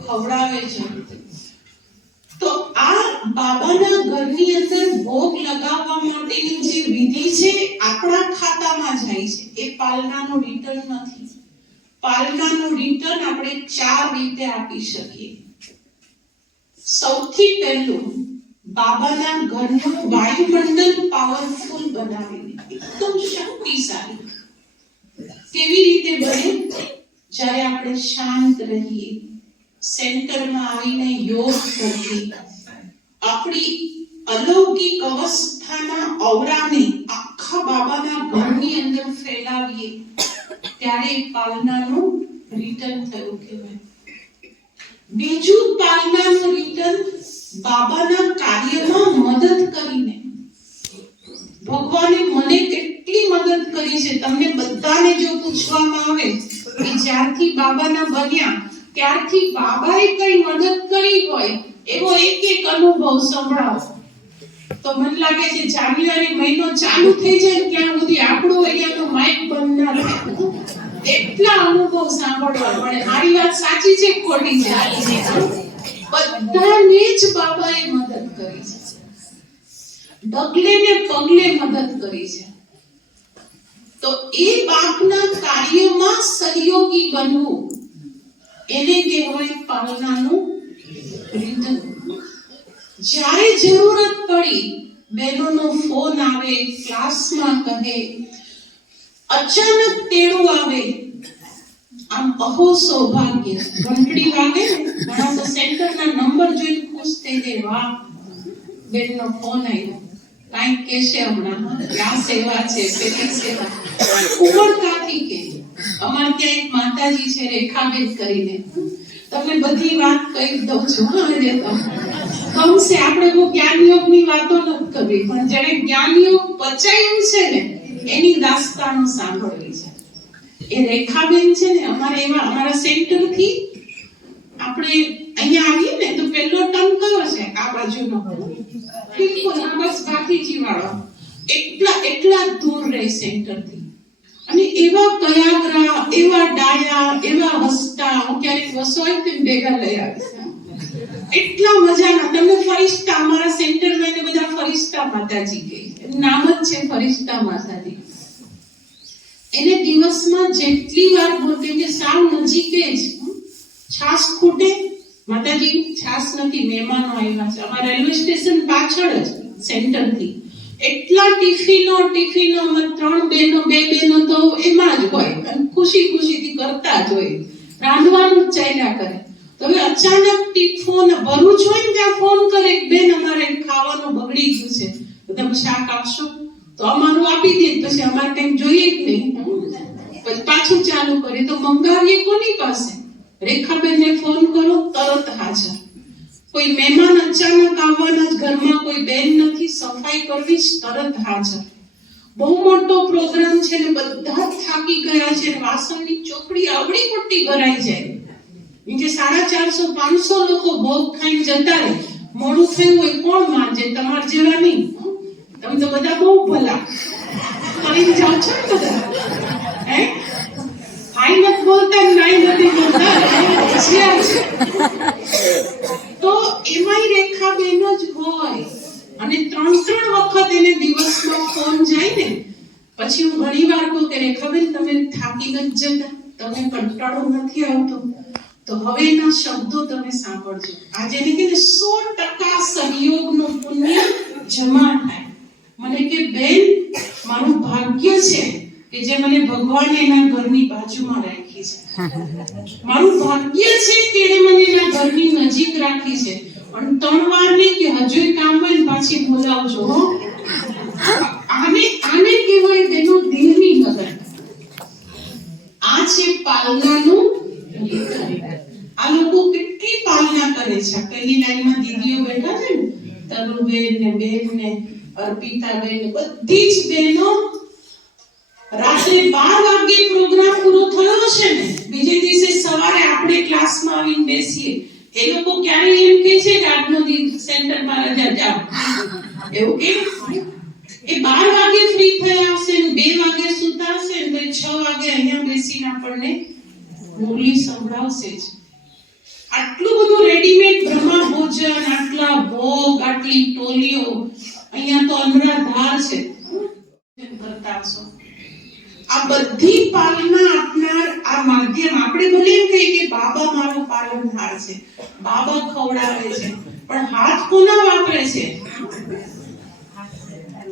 ખવડાવે છે. તો આ બાબાના ઘરની અંદર ભોગ લગાવવા માટેની જે વિધિ છે, આપણા ખાતામાં જાય છે. એ પાલનાનું રિટર્ન નથી. પાલનાનું રિટર્ન આપણે 4 રીતે આપી શકીએ. સૌથી પહેલું, બાબાના ઘરનું વાયુમંડળ પાવરફુલ બનાવી, એકદમ શક્તિશાળી. કેવી રીતે બને? જ્યારે આપણે શાંત રહીએ, સેન્ટરમાં આવીને યોગ કરીએ, આપણી અલૌકિક અવસ્થાના ઔરાને આખા બાબાના ઘરની અંદર ફેલાવીએ, ત્યારે પાલનાનું રિટર્ન થયું કહેવાય. બીજું, પાલનાનું રિટર્ન બાબાના કાર્યમાં મદદ કરીને. ભગવાને મને કેટલી મદદ કરી છે, તમને બધાને જો પૂછવામાં આવે કે જ્યારથી બાબાના બન્યા ત્યારથી બાબાએ કઈ મદદ કરી હોય એવો એક અનુભવ સંભળાવો. તો મને લાગે છે જાન્યુઆરી મહિનો ચાલુ થઈ જાય ત્યાં સુધી આપણો અહીંયાનો માઇક બંધ ના થાય. એટલા અનુભવ સાંભળવા મળે. મારી વાત સાચી છે ખોટી છે? બધાને જ બાબાએ મદદ કરી છે, ડગલે ને પગલે મદદ કરી છે. તો એ બાપના કાર્યમાં સહયોગી બનવું, એને કહેવાય પાલનાનું રિટર્ન. જ્યારે જરૂરત પડી બહેનોનો ફોન આવે, ક્લાસમાં કહે, અચાનક તેડું આવે, આમ અહો સૌભાગ્ય. ઘંટડી વાગે ને, ઘણા તો સેન્ટરના નંબર જોઈને ખુશ થઈ જાય, વાહ બેનનો ફોન આવ્યો, કાંઈક કહેશે હમણાં, આ સેવા છે, પેલી સેવા. ઉમળકાથી કે અમારે ત્યાં એક માતાજી છે રેખાબેન કરીને, તમને બધી વાત કહી દઉં છું. આજે તો ગમશે, આપણે બહુ જ્ઞાનયોગની વાતો નથી કરવી, પણ જેને જ્ઞાનયોગ પચાયું છે ને એની દાસ્તાનો સાંભળવી છે. એ રેખાબેન છે ને, અમારા સેન્ટરથી આપણે અહીંયા આવીએ ને તો પહેલો ટર્ન કયો છે? આ બાજુનો, બિલકુલ આ બસ બાકીજી વાળો. એટલા દૂર રહે સેન્ટરથી. અને એવા કયાગરા, એવા ડાયા, એવા હસતા. હું ક્યારેક વસોય તો ભેગા લઈ આવીશ. એટલા મજાના. તમને ફરિશ્તા, અમારા સેન્ટરમાં એને બધા ફરિશ્તા માતાજી કહે, નામ જ છે ફરિશ્તા માતાજી. એને દિવસમાં જેટલી વાર બોલતે કે સાવ નજીકે જ છાસ ખૂટે, માતાજી છાસ નથી, મહેમાનો આવ્યા છે. અમારા રેલવે સ્ટેશન પાછળ જ સેન્ટરથી એટલા ટિફિનો અમે 3 બહેનો 2 બહેનો તો એમાં જ હોય, ખુશી ખુશીથી કરતા જ હોય, રાંધવાનું જ ચાલ્યા કરે. તો હવે અચાનક ફોન ભરૂચ હોય ને ત્યાં ફોન કરે, બેન અમારે ખાવાનું બગડી ગયું છે, તો તમે શાક આપશો? તો અમારું આપી દે, પછી અમારે કંઈક જોઈએ જ નહીં, પછી પાછું ચાલુ કરીએ. તો મંગાવીએ કોની પાસે? રેખાબેનને ફોન કરો, તરત હાજર. કોઈ મહેમાન અચાનક આવવાના જ, ઘરમાં કોઈ બેન નથી, સફાઈ કરવી, તરત હાજર. બહુ મોટો પ્રોગ્રામ છે ને બધા થાકી ગયા છે, વાસણની ચોકડી આવડી મોટી ભરાઈ જાય. કે 450-500 લોકો ભોગ ખાઈને જતા રહે, મોડું થયું હોય કોણ માનજે? તમાર જેવા નહીં. તમે તો બધા બહુ ભલા કરીને જાઓ છો ને બધા. હે હાઈ નથી બોલતા, નાઈ નથી બોલતા, તો એમાંય રેખાબેનો જ હોય. અને 3 વખત એને દિવસમાં ફોન જાય ને, પછી હું ઘણી વાર કહું કે રેખાબેન તમે થાકી નથી જતા? તમને કંટાળો નથી આવતો? તો હવે એના શબ્દો તમે સાંભળજો. આજે એને કે 100% સહયોગનું પુણ્ય જમા થાય. મને કે બેન મારું ભાગ્ય છે કે જે મને ભગવાને એના ઘરની બાજુમાં રાખી છે. મારું ભાગ્ય છે કે એને મને એના ઘરની નજીક રાખી છે. પણ 3 વાર નહીં કે હજુય કામ હોય ને પાછી બોલાવજો. આને કહેવાય તેનું દિલની લગન. આ છે પાલનાનું. આ લોકો કેટલી પાલના કરે છે. પહેલી લાઈનમાં દીદીઓ બેઠા છે ને, તરુબેન ને બેન ને અર્પિતાબેન, બધી જ બહેનો રાત્રે 12 વાગે પ્રોગ્રામ પૂરો થયો છે ને, બીજે દિવસે સવારે આપણે ક્લાસમાં આવીને બેસીએ. એ લોકો ક્યારે એમ કહે છે કે આજનો દિવસ સેન્ટરમાં રજા જાઓ, એવું કે એ 12 વાગે ફ્રી થયા હશે ને 2 વાગે સુતા હશે ને, તો 6 વાગે અહીંયા બેસીને આપણને મુરલી સંભળાવશે જ. આટલું બધું રેડીમેડ બ્રહ્મા ભોજન, આટલા ભોગ, આટલી ટોલીઓ, અહીંયા તો અનરાધાર છે કરતા હશો. આ બધી પાલના આપનાર આ માધ્યમ. આપણે ભલે એમ કહીએ કે બાબા મારો પાલનહાર છે, બાબા ખવડાવે છે, પણ હાથ કોના વાપરે છે?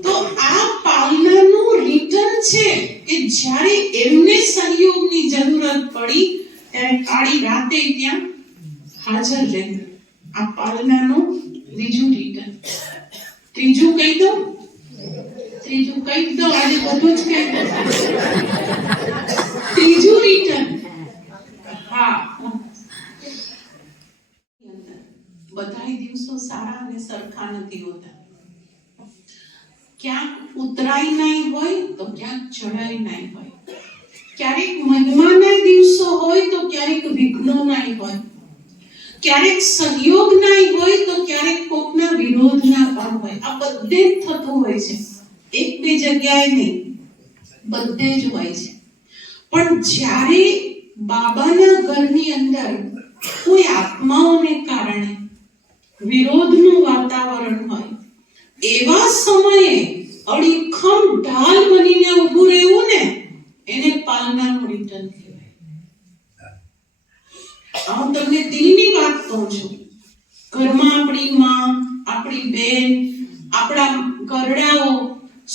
તો આ પાલનાનું રિટર્ન છે કે જ્યારે એમને સહયોગની જરૂરત પડી ત્યારે કાળી રાતે ત્યાં હાજર રહે. આ પાલનાનું બીજું રિટર્ન. ત્રીજું કહી દો, આજે બધું જ કહી દો. ત્રીજું રિટર્ન, હા, બધાય દિવસો સારા અને સરખા નથી હોતા. ક્યાંક ઉતરાઈ નહીં હોય તો ક્યાંક ચડાઈ નહીં હોય. ક્યારેક મહિમાના દિવસો હોય તો ક્યારેક વિઘ્નો નહીં હોય. ક્યારેક સહયોગ નહીં હોય તો ક્યારેક કોકના વિરોધના પણ હોય. આ બધે જ થતું હોય છે, 1-2 જગ્યાએ નહીં, બધે જ હોય છે. પણ જ્યારે બાબાના ઘરની અંદર કોઈ આત્માઓને કારણે વિરોધનું વાતાવરણ હોય, એવા સમયે અડીખમ ઢાલ બનીને ઊભું રહેવું ને, એને પાલનાનું રિટર્ન કહેવાય. હું તમને દિલની વાત કહું છું. ઘરમાં આપણી માં, આપણી બેન, આપણા ગરડાઓ,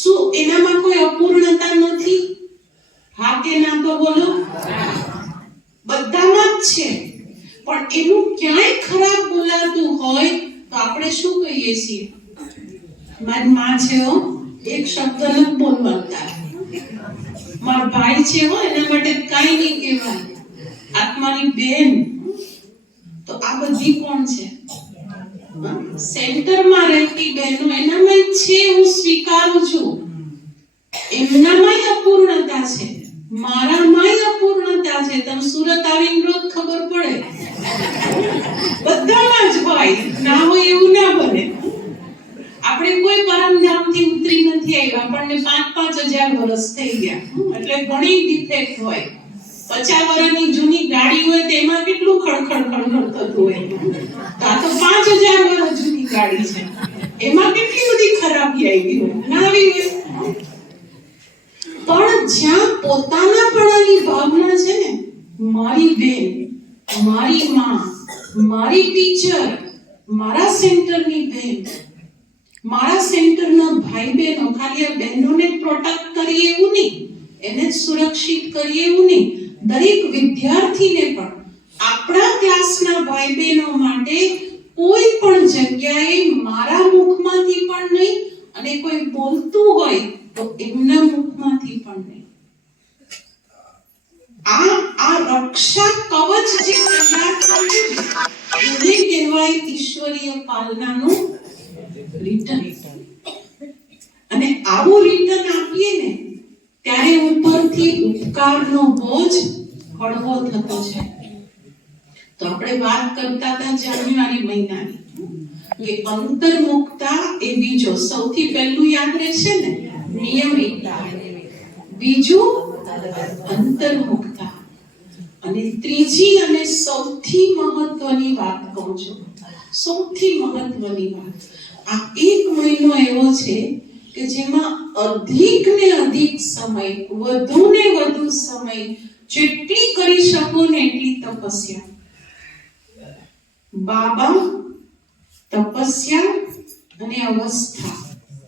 શું એનામાં કોઈ અપૂર્ણતા નથી? હા કે ના તો બોલો. બધામાં જ છે, પણ એનું ક્યાંય ખરાબ બોલાતું હોય તો આપણે શું કહીએ છીએ? મારી માં છે હો, એક શબ્દ ન બોલવાતા. મારા ભાઈ છે હો, એના માટે કઈ નહીં કહેવાય. આત્માની બેન. તો આ બધી કોણ છે? સેન્ટરમાં રહેતી બહેનો, એનામાં છે, હું સ્વીકારું છું. એમનામાંય અપૂર્ણતા છે, મારામાંય અપૂર્ણતા છે. તમે સુરત આવીને રોજ ખબર પડે. બધામાં જ હોય, ના હોય એવું ના બને. આપણે કોઈ પરમધામથી ઉતરી નથી આવ્યા, આપણને 5,000 વર્ષ થઈ ગયા, એટલે ઘણી ડિફેક્ટ હોય. 50 વર્ષની જૂની ગાડી હોય તેમાં કેટલું ખડખડ થતું હોય. તો આ તો 5,000 વર્ષ જૂની ગાડી છે, એમાં કેટલી બધી ખરાબી આવી હોય, ના આવી હોય. પણ જ્યાં પોતાનાપણાની ભાવના છે ને, મારી બેન, મારી માં, મારી ટીચર, મારા સેન્ટરની બેન, મારા સેન્ટરના ભાઈ બહેનો, ખાલી આ બહેનોને પ્રોટેક્ટ કરીએ એવું નહીં, એને સુરક્ષિત કરીએ એવું નહીં, દરેક વિદ્યાર્થીને પણ આપણા ક્લાસના ભાઈ બહેનો માટે કોઈ પણ જગ્યાએ મારા મુખમાંથી પણ નહીં, અને કોઈ બોલતું હોય તો એમના મુખમાંથી પણ નહીં. આ રક્ષા કવચ જે તૈયાર કર્યું એને કહેવાય ઈશ્વરીય પાલનાનું રિટર્ન. અને આવું રિટર્ન આપીએ ને ત્યારે ઉપરથી ઉપકારનો બોજ હળવો થતો છે. તો આપણે વાત કરતા હતા જાન્યુઆરી મહિનાની કે અંતર્મુખતા એ બીજો સૌથી પહેલું યાદ રહેશે ને, નિયમિતતા. બીજું અંતર્મુખતા. અને ત્રીજી અને સૌથી મહત્વની વાત કહું છું, સૌથી મહત્વની વાત, આ એક મહિનો એવો છે કે જેમાં અધિક ને અધિક સમય, વધુ ને વધુ સમય, જેટલી કરી શકો ને એટલી તપસ્યા. બાબા, તપસ્યા અને અવસ્થા,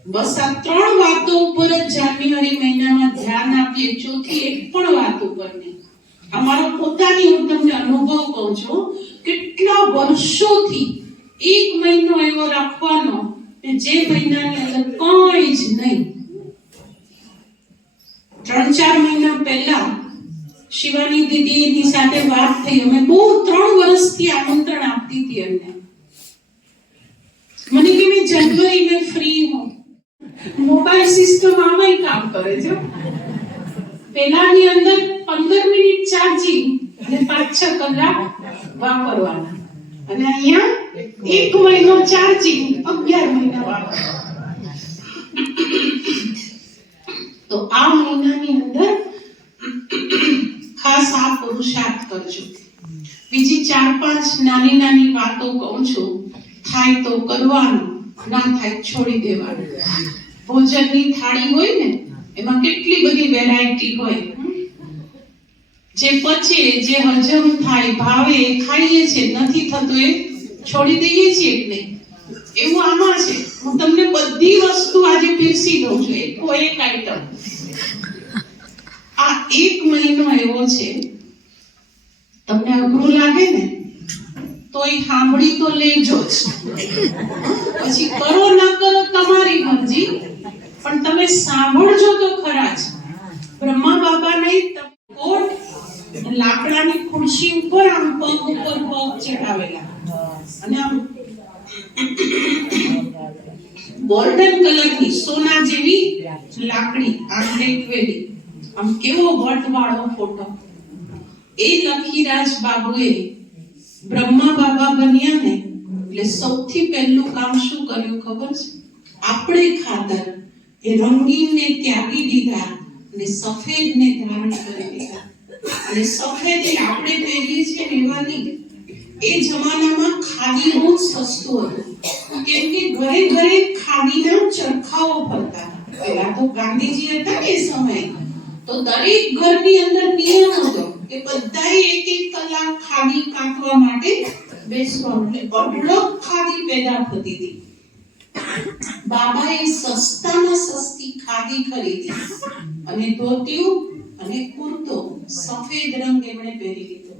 બસ આ 3 વાતો ઉપર જ જાન્યુઆરી મહિનામાં ધ્યાન આપીએ. ચોથી એક પણ વાત ઉપર નહીં. અમારો પોતાની, હું તમને અનુભવ કહું છું, કેટલા વર્ષોથી એક મહિનો એવો રાખવાનો જે મહિનાની અંદર કંઈ જ નહીં. 3-4 મહિના પહેલા શિવાની દીદીની સાથે વાત થઈ. અમે બહુ 3 વર્ષથી આમંત્રણ આપતી હતી એમને. મને કે મેં જનવરી में फ्री हूं. મોબાઈલ સિસ્ટમ આમાંય કામ કરે છે. પેલાની અંદર 15 મિનિટ ચાર્જિંગ અને 5-6 કલાક વાપરવાના, અને અહીંયા 1 મહિનો ચાર્જિંગ, 11 મહિના વાપરવાના. તો આ મહિનાની અંદર ખાસ આ પુરુષાર્થ કરજો. બીજી 4-5 નાની નાની વાતો કહું છું, થાય તો કરવાનું, ના થાય છોડી દેવાનું. ભોજનની થાળી હોય ને, એમાં કેટલી બધી વેરાયટી હોય. જે પચે, જે હજમ થાય, ભાવે એ ખાઈએ છે, નથી થતું એ છોડી દઈએ છીએ કે નહીં. એવું આમાં છે. હું તમને બધી વસ્તુ આજે પીરસી દઉં છું, એક આઈટમ. આ 1 મહિનો એવો છે, તમને અઘરું લાગે ને તો એ સાંભળી તો લેજો જ. પછી કરો ના કરો તમારી મરજી, પણ તમે સાંભળજો તો ખરા જ. બ્રહ્મા બાબા નહીં, કોટ લાકડાની ખુરશી ઉપર આમ પગ ઉપર પગ ચડાવેલા, અને આમ ગોલ્ડન કલરની સોના જેવી લાકડી આમ દેખવેલી, આમ કેવો વટવાળો ફોટો. એ લખીરાજ બાબુએ બ્રહ્મા બાબા બન્યા ને એટલે સૌથી પહેલું કામ શું કર્યું ખબર છે? આપણે ખાતર એ રંગીનને ત્યાગી દીધા અને સફેદને ધારણ કરી દીધા. અને સફેદ એ આપણે પહેરીએ છીએ એવા નહીં. એ જમાનામાં ખાદી બહુ સસ્તું હતું, કેમ કે ઘરે ઘરે ખાદીના ચરખાઓ ફરતા. પેલા તો ગાંધીજી હતા ને એ સમયે, તો દરેક ઘરની અંદર નિયમ હતો કે બધાએ 1-1 કલાક ખાદી કાઢવા માટે બેસવાનું. એટલે અઢળક ખાદી પેદા થતી હતી. બાબાએ સસ્તામાં સસ્તી ખાદી ખરીદી અને ધોતિયું અને કુર્તો સફેદ રંગ એમણે પહેરી લીધો.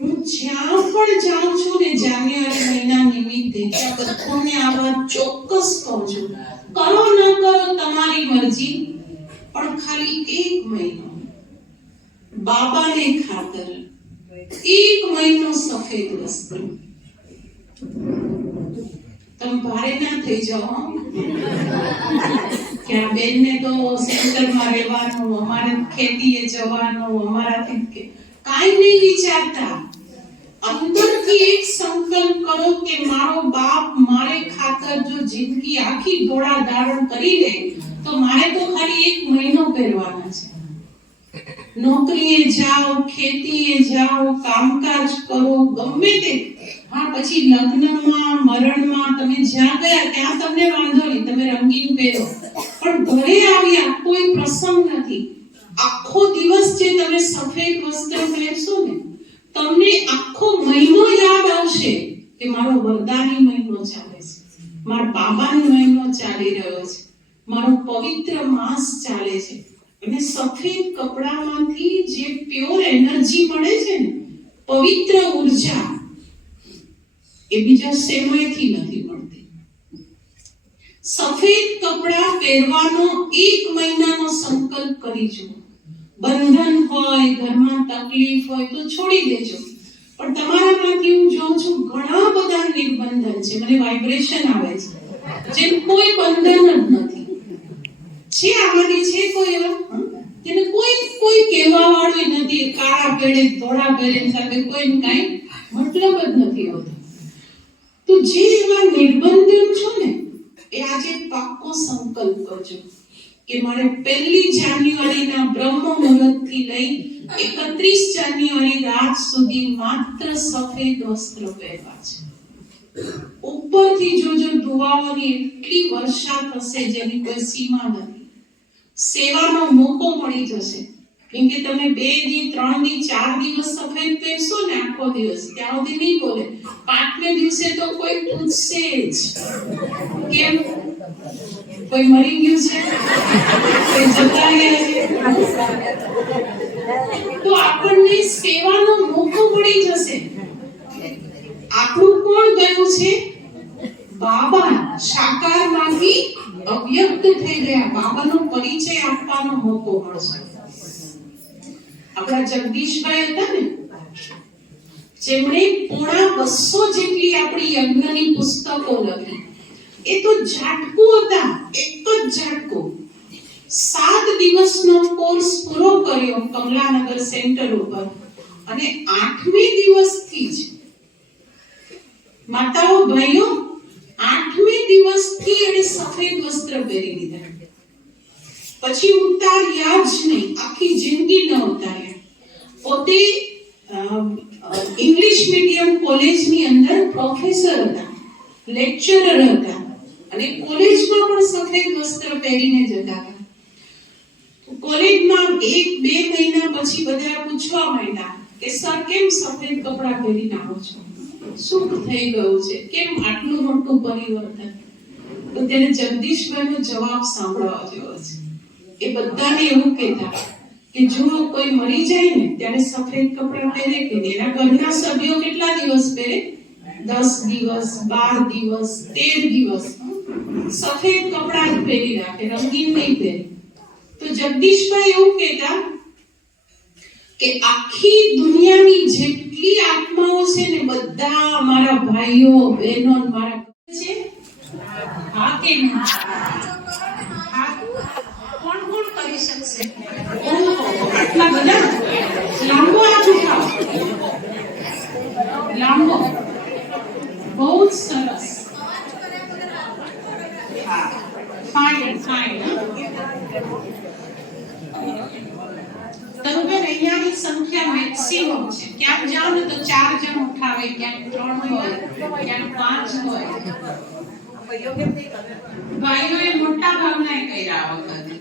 હું જ્યાં પણ જાઉં છું ને જાન્યુઆરી મહિના નિમિત્તે ત્યાં બધાને આ વાત ચોક્કસ કહું છું, કરો ન કરો તમારી મરજી, પણ ખાલી 1 મહિનો બાબાને ખાતર 1 મહિનો સફેદ વસ્ત્ર. તમે ભારે ના થઈ જાઓ કે આ બેનને તો સેન્ટરમાં રહેવાનું, અમારે ખેતીએ જવાનું, અમારાથી કાંઈ નહીં વિચારતા. અંદરથી એક સંકલ્પ કરો કે મારો બાપ મારે ખાતર જો જિંદગી આખી દોડા ધારણ કરી લે તો મારે તો ખાલી 1 મહિનો પહેરવાના છે. નોકરીએ જાઓ, ખેતીએ જાઓ, કામકાજ કરો, ગમે તે, હા પછી લગ્નમાં, મરણમાં તમે જ્યાં ગયા ત્યાં તમને વાંધો નહીં, તમે રંગીન પહેરો, પણ ઘરે આવ્યા કોઈ પ્રસંગ નથી, આખો દિવસ જે તમે સફેદ વસ્ત્ર પહેરશો ને તમને આખો મહિનો યાદ આવશે કે મારો વરદાની મહિનો ચાલે છે, મારા બાબાનો મહિનો ચાલી રહ્યો છે, મારો પવિત્ર માસ ચાલે છે. અને સફેદ કપડામાંથી જે પ્યોર એનર્જી મળે છે ને, પવિત્ર ઉર્જા, એ બીજા સેમયથી નથી મળતી. સફેદ કપડા પહેરવાનો 1 મહિનાનો સંકલ્પ કરી જુઓ. બંધન હોય, ઘરમાં તકલીફ હોય તો છોડી દેજો, પણ તમારામાંથી હું જોઉં છું ઘણા બધા નિર્બંધન છે, મને વાઇબ્રેશન આવે છે, જેમ કોઈ બંધન જ નથી. છે આમાંથી છે કોઈ એવા જેને કોઈ કહેવા વાળું નથી, કાળા પેડે ધોળા પેડે સાથે કોઈ કાંઈ મતલબ જ નથી હોતો. તો જે એવા નિર્બંધન છો ને એ આજે પાક્કો સંકલ્પ કરજો કે મારે 1 જાન્યુઆરીના બ્રહ્મ મુહૂર્તથી લઈ 31 જાન્યુઆરી રાત સુધી માત્ર સફેદ વસ્ત્ર પહેરવા છે. ઉપરથી જોજો દુઆઓની એટલી વર્ષા થશે જેની કોઈ સીમા નથી. સેવાનો મોકો મળી જશે, કેમ કે તમે 2 દી 3 દી 4 દિવસ સફેદ પહેરશો ને આખો દિવસ, ત્યાં સુધી નહીં બોલે. 5મે દિવસે તો કોઈ પૂછશે જ, કેમ કોઈ મરી ગયું છે, કોઈ જતા રહ્યા છે, તો આપણને સેવાનો મોકો મળી જશે. આપણું કોણ ગયું છે? બાબા સાકારમાંથી અવ્યક્ત થઈ ગયા, બાબાનો પરિચય આપવાનો મોકો મળશે. આપણા જગદીશભાઈ હતા ને, જેમણે 250 જેટલી આપણી યજ્ઞની પુસ્તકો લખી, એ તો ઝાટકું હતા, એક જ ઝાટકું. 7 દિવસનો કોર્સ પૂરો કર્યો કમલાનગર સેન્ટર ઉપર, અને 8મે દિવસથી જ માતાઓ ભાઈઓ 8મે દિવસથી એને સફેદ વસ્ત્ર પહેરી લીધા. પછી ઉતાર્યા જ નહીં, આખી જિંદગી ન ઉતાર્યા. પોતે ઇંગ્લિશ મીડિયમ કોલેજની અંદર પ્રોફેસર હતા, લેક્ચરર હતા, અને કોલેજમાં પણ સફેદ વસ્ત્ર પહેરીને જતા હતા. કોલેજમાં 1-2 મહિના પછી બધા પૂછવા માંડ્યા કે સર કેમ સફેદ કપડાં પહેરીને આવો છો, શું થઈ ગયું છે, કેમ આટલું મોટું પરિવર્તન? તો તેને જગદીશભાઈનો જવાબ સાંભળવા જેવો છે. એ બધાને એવું કહેતા કે જો કોઈ મરી જાય ને ત્યારે સફેદ કપડાં પહેરે કે એના ઘરના સભ્યો કેટલા દિવસ પહેરે? 10 દિવસ, 12 દિવસ, 13 દિવસ સફેદ કપડાં જ પહેરી રાખે, રંગીન નહીં પહેરે. તો જગદીશભાઈ એવું કહેતા કે આખી દુનિયાની જેટલી આત્માઓ છે ને બધા અમારા ભાઈઓ બહેનો મારા છે. હા કે ના? હા, કોણ કરી શકશે? આટલા બધા લાંબો હાથ ઉઠાવો, લાંબો, બહુ જ સરસ. હા, ફાઇન. તરુબેન અહીંયાની સંખ્યા મેક્સિમમ છે. ક્યાંક જાઓ ને તો 4 જણ ઉઠાવે, ક્યાંક 3 હોય, ક્યાંક 5 હોય. ભાઈઓએ મોટા ભાગના કર્યા આ વખતે.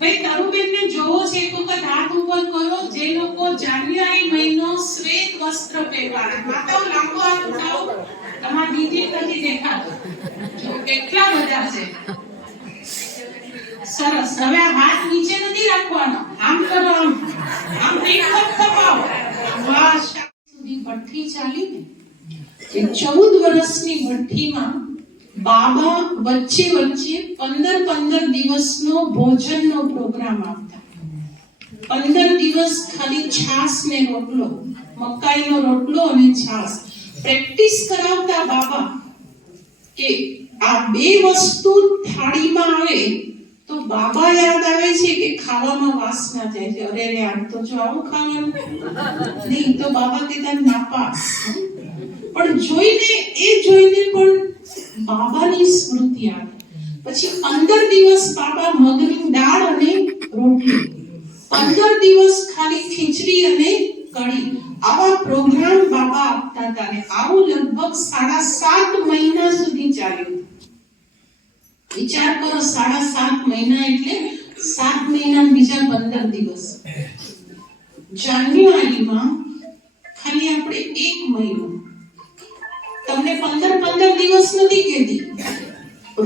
ભાઈ તરુબેનને જોવો છે, એક વખત હાથ ઉપર કરો જે લોકો જાન્યુઆરી મહિનો શ્વેત વસ્ત્ર પહેરવાના. માતાઓ લાંબો હાથ ઉઠાવો, તમારી દીદી નથી દેખાતો. જો કેટલા બધા છે. સરસ. હવે આ હાથ નીચે નથી રાખવાનો, આમ કરો, આમ પીઠ થપાવો. વાહ. સુધી ભઠ્ઠી ચાલી ને એ 14 વર્ષની ભઠ્ઠીમાં બાબા વચ્ચે 15 દિવસનો ભોજનનો પ્રોગ્રામ આપતા. 15 દિવસ ખાલી છાસ ને રોટલો, મકાઈનો રોટલો અને છાસ પ્રેક્ટિસ કરાવતા બાબા કે આ બે વસ્તુ થાળીમાં આવે તો બાબા યાદ આવે છે કે ખાવામાં વાસના જાય છે. અરે રે, આમ તો જો આવું ખાવાનું નહીં તો બાબા કહેતા નાપાસ. પણ જોઈને પણ બાબાની સ્મૃતિ આવે. પછી 15 દિવસ બાબા મગની દાળ અને રોટલી, 15 દિવસ ખાલી ખીચડી અને કઢી, આવા પ્રોગ્રામ બાબા આપતા હતા. અને આવું લગભગ 7.5 મહિના સુધી ચાલ્યું. વિચાર કરો, 7.5 મહિના એટલે 7 મહિના બીજા 15 દિવસ. જાન્યુઆરીમાં ખાલી આપણે 1 મહિનો, તમને 15 દિવસ નથી કહેતી,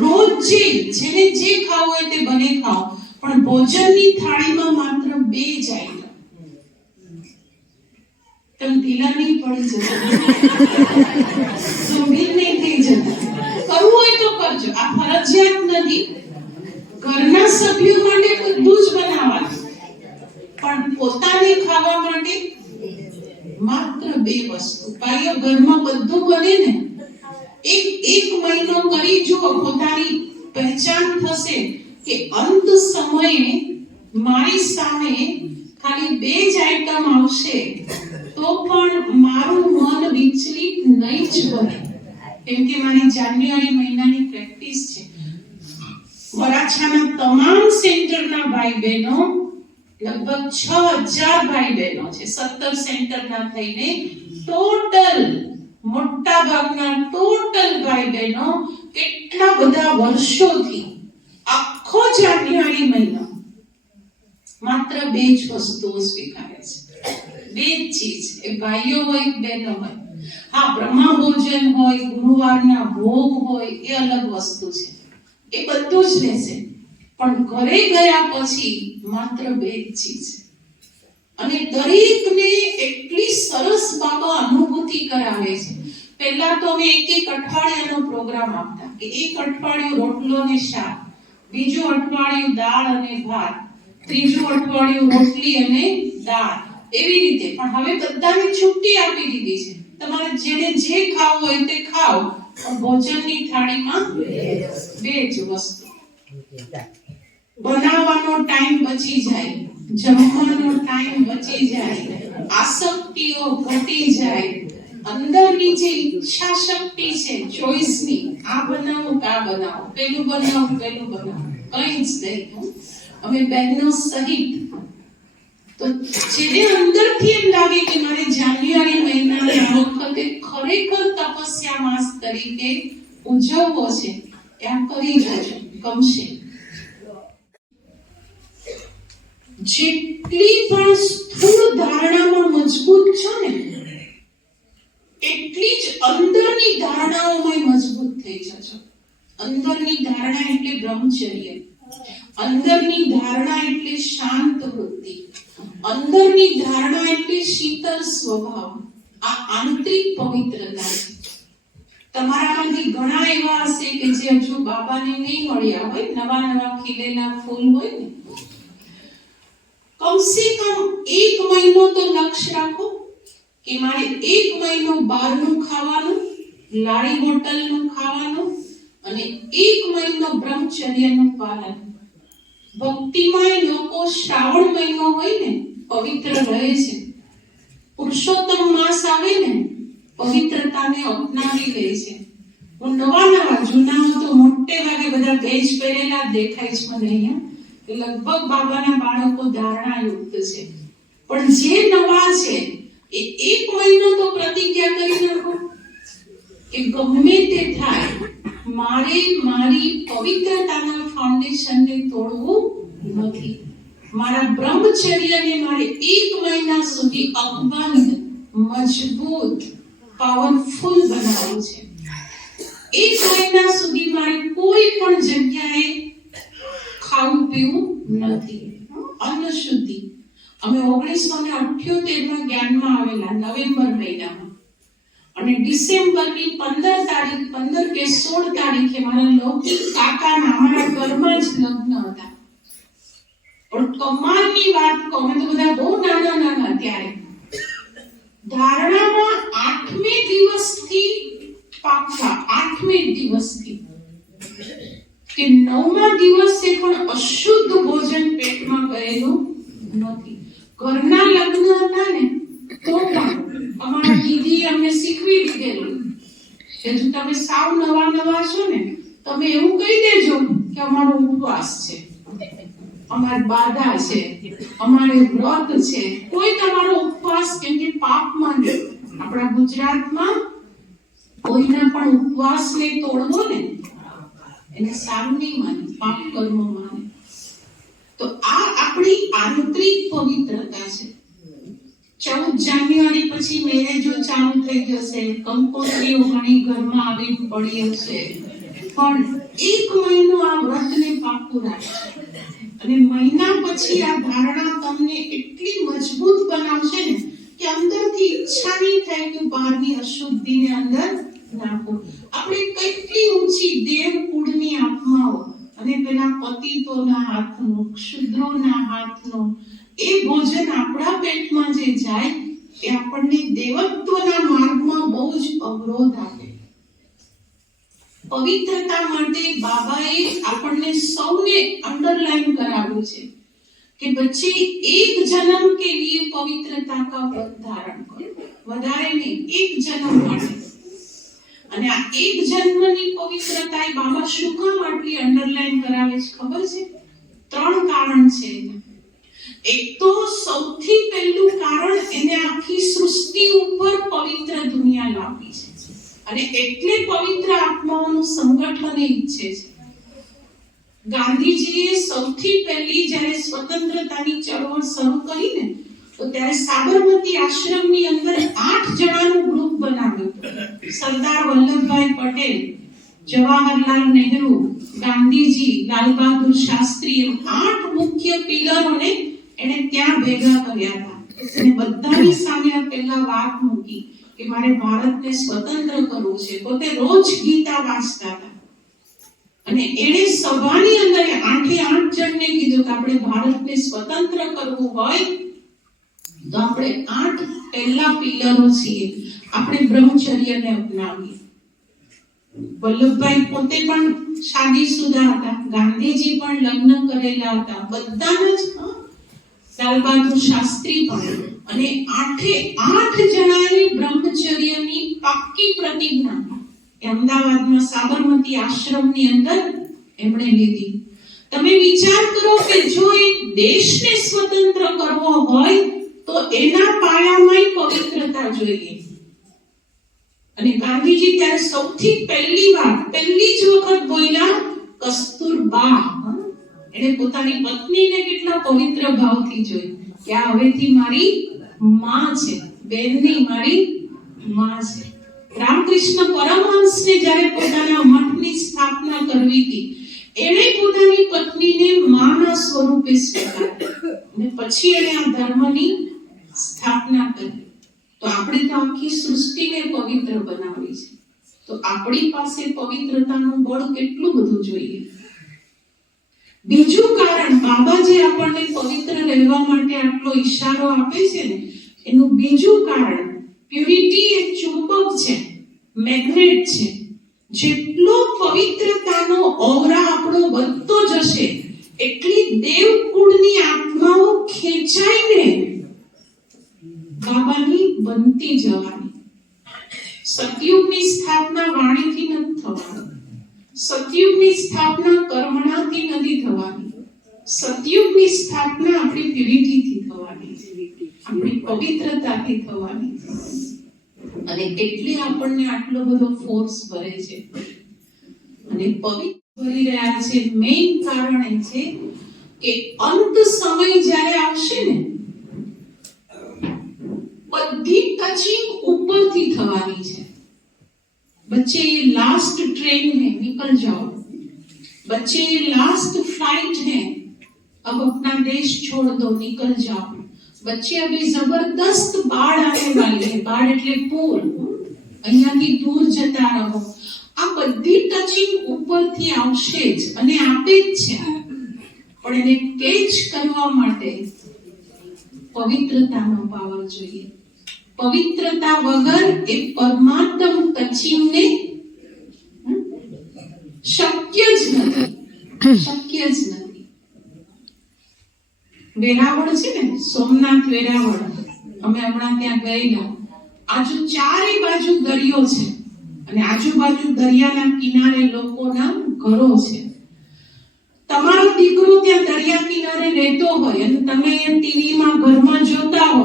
રોજ જેને જે ખાવું હોય તે બને ખાઓ, પણ ભોજનની થાળીમાં માત્ર 2 જ આઈટમ. તમે ઢીલા નહીં પડી જતા, ગંભીર નહીં થઈ જતા. કરવું હોય તો કરજો, આ ફરજિયાત નથી. ઘરના સભ્યો માટે બધું જ બનાવવાનું, પણ પોતાને ખાવા માટે માત્ર 2 વસ્તુ. ભાઈઓ, ઘરમાં બધું બને ને, એક મહિનો કરી જુઓ, પોતાની પહેચાન થશે કે અંત સમયે મારી સામે ખાલી 2 જ આઈટમ આવશે તો પણ મારું મન વિચલિત નહીં જ બને, કેમ કે મારી જાન્યુઆરી મહિનાની પ્રેક્ટિસ છે. વરાછાના તમામ સેન્ટરના ભાઈ બહેનો, લગભગ 6000 ભાઈ બહેનો છે, 17 સેન્ટરના થઈને ટોટલ મોટા ભાગના ટોટલ ભાઈ બહેનો કેટલા બધા વર્ષોથી આખો જાન્યુઆરી મહિનો માત્ર 2 જ વસ્તુઓ સ્વીકારે છે. 2 જ ચીજ. એ ભાઈઓ હોય બહેનો હોય. હા, બ્રહ્મા ભોજન હોય, ગુરુવારના ભોગ હોય, એ અલગ વસ્તુ છે, એ બધું જ રહેશે. પણ ઘરે ગયા પછી માત્ર 2 જ ચીજ. અને દરેકને એટલી સરસ બાબા અનુભૂતિ કરાવે છે. પહેલા તો અમે એક અઠવાડિયાનો પ્રોગ્રામ આપતા કે એક અઠવાડિયું રોટલો ને શાક, બીજું અઠવાડિયું દાળ અને ભાત, ત્રીજું અઠવાડિયું રોટલી અને દાળ, એવી રીતે. પણ હવે બધાને છુટ્ટી આપી દીધી છે, તમારે જેને જે ખાવું હોય તે ખાઓ, પણ ભોજનની થાળીમાં 2 જ વસ્તુ. બનાવવાનો ટાઈમ બચી જાય, જમવાનો ટાઈમ બચી જાય, આસક્તિઓ ઘટી જાય, અંદરની જે ઈચ્છા શક્તિ છે ચોઈસની, આ બનાવું કે આ બનાવું, પેલું બનાવું પેલું બનાવું, કંઈ જ નહીં. અમે બહેનો સહિત તો જેને અંદરથી એમ લાગે કે મારે જાન્યુઆરી મહિનાને આ વખતે ખરેખર તપસ્યા માસ તરીકે ઉજવવો છે, ત્યાં કરી જજો, ગમશે. જેટલી પણ સ્થૂળ ધારણામાં મજબૂત છો ને, એટલી જ અંદરની ધારણાઓમાં મજબૂત થઈ જજો. અંદરની ધારણા એટલે બ્રહ્મચર્ય, અંદરની ધારણા એટલે શાંત વૃત્તિ, અંદરની ધારણા એટલે શીતળ સ્વભાવ. આ આંતરિક પવિત્રતા છે. તમારામાંથી ઘણા એવા હશે કે જે હજુ બાબાને નહીં મળ્યા હોય, નવા ખીલેલા ફૂલ હોય ને, કમસે કમ 1 મહિનો તો લક્ષ્ય રાખો કે મારે 1 મહિનો બહારનું ખાવાનું, લારી હોટલનું ખાવાનું, અને 1 મહિનો બ્રહ્મચર્યનું પાલન. ભક્તિમય લોકો શ્રાવણ મહિનો હોય ને પવિત્ર રહે છે. પુરુષોત્તમ માસ આવે ને પવિત્રતાને અપનાવી લે છે. નવા જૂના તો મોટે ભાગે બધા બેજ પહેરેલા દેખાય છે મને અહીંયા. લગભગ બાબાના બાળકો ધારણા યુક્ત છે, પણ જે નવા છે એ 1 મહિનો તો પ્રતિજ્ઞા કરી નાખો કે ગમે તે થાય મારે મારી પવિત્રતાના ફાઉન્ડેશનને તોડવું નથી. મારા બ્રહ્મચર્યને મારે 1 મહિના સુધી અકબંધ, મજબૂત, પાવરફુલ બનાવવું છે. એક મહિના સુધી મારે કોઈ પણ જગ્યાએ ખાવું પીવું નથી. અન્ન શુદ્ધિ. અમે 1978 જ્ઞાનમાં આવેલા નવેમ્બર મહિનામાં, અને ડિસેમ્બરની 15 તારીખ 15 કે 16 તારીખે મારા લૌકિક કાકાના અમારા ઘરમાં જ લગ્ન હતા. પણ કમાલની વાત કહું, અમે તો બધા બહુ નાના ત્યારે ધારણામાં 8મે દિવસથી પાક્કા 8મે દિવસથી કે 9મા દિવસે પણ અશુદ્ધ ભોજન પેટમાં ગયેલું નથી. ઘરના લગ્ન હતા ને તો પણ અમારા દીદી અમને શીખવી દીધેલું કે જો તમે સાવ નવા છો ને, તમે એવું કહી દેજો કે અમારો ઉપવાસ છે, અમારી બાધા છે, અમારે વ્રત છે. કોઈ તમારો ઉપવાસ કેમ કે પાપમાં નહીં. આપણા ગુજરાતમાં કોઈના પણ ઉપવાસને તોડવો ને એને સારું નહીં માને, પાપ કર્મ માને. તો આ આપણી આંતરિક પવિત્રતા છે. 14 જાન્યુઆરી પછી મેરેજો ચાલુ થઈ જશે, કંકોત્રીઓ ઘણી ઘરમાં આવી પડી હશે, પણ 1 મહિનો આ વ્રતને પાકું રાખશે. અને મહિના પછી આ ધારણા તમને એટલી મજબૂત બનાવશે ને કે અંદરથી ઈચ્છા નહીં થાય કે બહારની અશુદ્ધિને અંદર નાખો. આપણે કેટલી ઊંચી દેવ કુળની આત્માઓ અને પેલા પતિતોના હાથનું, ક્ષુદ્રોના હાથનું એ ભોજન આપણા પેટમાં જે જાય એ આપણને દેવત્વના માર્ગમાં બહુ જ અવરોધ આપે. પવિત્રતા માટે બાબાએ આપણને સૌને અંડરલાઈન કરાવ્યું છે કે બચ્ચે એક જન્મ કે लिए પવિત્રતા કા વ્રત ધારણ કરો. વધારે નહીં, એક જન્મ માટે. અને આ એક જન્મની પવિત્રતા એ બાબા શું કામ આટલી અંડરલાઈન કરાવે છે ખબર છે? 3 કારણ છે. એક તો સૌથી પહેલું કારણ, એને આખી સૃષ્ટિ ઉપર પવિત્ર દુનિયા લાવી છે અને એટલે પવિત્ર આત્માઓનું સંગઠન ઈચ્છે છે. ગાંધીજીએ સૌથી પહેલી જ્યારે સ્વતંત્રતાની ચળવળ શરૂ કરી ને, તો ત્યારે સાબરમતી આશ્રમની અંદર 8 જણાનું ગ્રુપ બનાવ્યું હતું. સરદાર વલ્લભભાઈ પટેલ, જવાહરલાલ નહેરુ, ગાંધીજી, લાલ બહાદુર શાસ્ત્રી, એમ 8 મુખ્ય પિલરોને એને ત્યાં ભેગા કર્યા હતા. અને બધાની સામે પહેલા વાત મૂકી કે મારે ભારતને સ્વતંત્ર કરવું છે. પોતે રોજ ગીતા વાંચતા હતા અને એને સભાની અંદર 8 જણને કીધું કે આપણે ભારતને સ્વતંત્ર કરવું હોય તો આપણે 8 પહેલા પિલરો છીએ, આપણે બ્રહ્મચર્યને અપનાવીએ. વલ્લભભાઈ પોતે પણ શાદીશુદા હતા, ગાંધીજી પણ લગ્ન કરેલા હતા, બધાને જ લાલ બહાદુર શાસ્ત્રી પણ. અને 8 જણાએ બ્રહ્મચર્યની પાક્કી પ્રતિજ્ઞા અમદાવાદમાં સાબરમતી આશ્રમની અંદર એમણે લીધી. તમે વિચાર કરો કે જો એક દેશને સ્વતંત્ર કરવો હોય તો એના પાયામાં પવિત્રતા જોઈએ. અને ગાંધીજી ત્યારે સૌથી પહેલી જ વખત બોલ્યા કસ્તુરબા. એને પોતાની પત્નીને કેટલા પવિત્ર ભાવથી જોઈ કે આ હવેથી મારી માં છે, બેન નહીં, મારી માં છે. રામકૃષ્ણ પરમહંસને જ્યારે પોતાના મઠની સ્થાપના કરવી હતી, એણે પોતાની પત્નીને માના સ્વરૂપે સ્વીકારી અને પછી એણે આ ધર્મની સ્થાપના કરી. તો આપણે તો આખી સૃષ્ટિને પવિત્ર બનાવી છે, તો આપણી પાસે પવિત્રતાનું બળ કેટલું બધું જોઈએ. બીજું કારણ, બાબા જે આપણને પવિત્ર રહેવા માટે આટલો ઈશારો આપે છે ને, એનું બીજું કારણ, પ્યુરિટી એક ચુંબક છે, મેગ્નેટ છે. જેટલો પવિત્રતાનો ઓરા આપણો વધતો જશે એટલી દેવકુળની આત્માઓ ખેંચાઈને બાબાની બનતી જવાની. સતયુગની સ્થાપના વાણીથી નથી થવાની, સતયુગની સ્થાપના કર્મણાથી નથી થવાની, સતયુગની સ્થાપના આપણી પ્યુરિટીથી થવાની, આપણી પવિત્રતાથી થવાની. અને એટલે આપણને આટલો બધો ફોર્સ ભરે છે અને પવિત્ર ભરી રહ્યા છે. મેઇન કારણ એ છે કે અંત સમય જ્યારે આવશે ને, બધી ટચિંગ ઉપરથી થવાની છે. बच्चे ये लास्ट ट्रेन है, निकल जाओ। बच्चे ये लास्ट फ्लाइट है, अब अपना देश छोड़ दो, निकल जाओ। बच्चे अभी जबरदस्त बाढ़ आने वाली है, बाढ़ એટલે પૂર, અહીંયાથી દૂર જતા રહો। આ બધી ટચિંગ ઉપરથી આવશે જ અને આપે જ છે, પણ એને કેચ કરવા માટે પવિત્રતાનો પાવર જોઈએ। પવિત્રતા વગર એ પરમાત્મ ટચિંગ ને શક્ય જ નથી, શક્ય જ નથી। વેરાવળ છે ને, સોમનાથ વેરાવળ, અમે હમણાં ત્યાં ગયેલા। ચારે બાજુ દરિયો છે અને આજુબાજુ દરિયાના કિનારે લોકોના ઘરો છે। તમારો દીકરો ત્યાં દરિયા કિનારે રહેતો હોય અને તમે ટીવીમાં ઘરમાં જોતા હો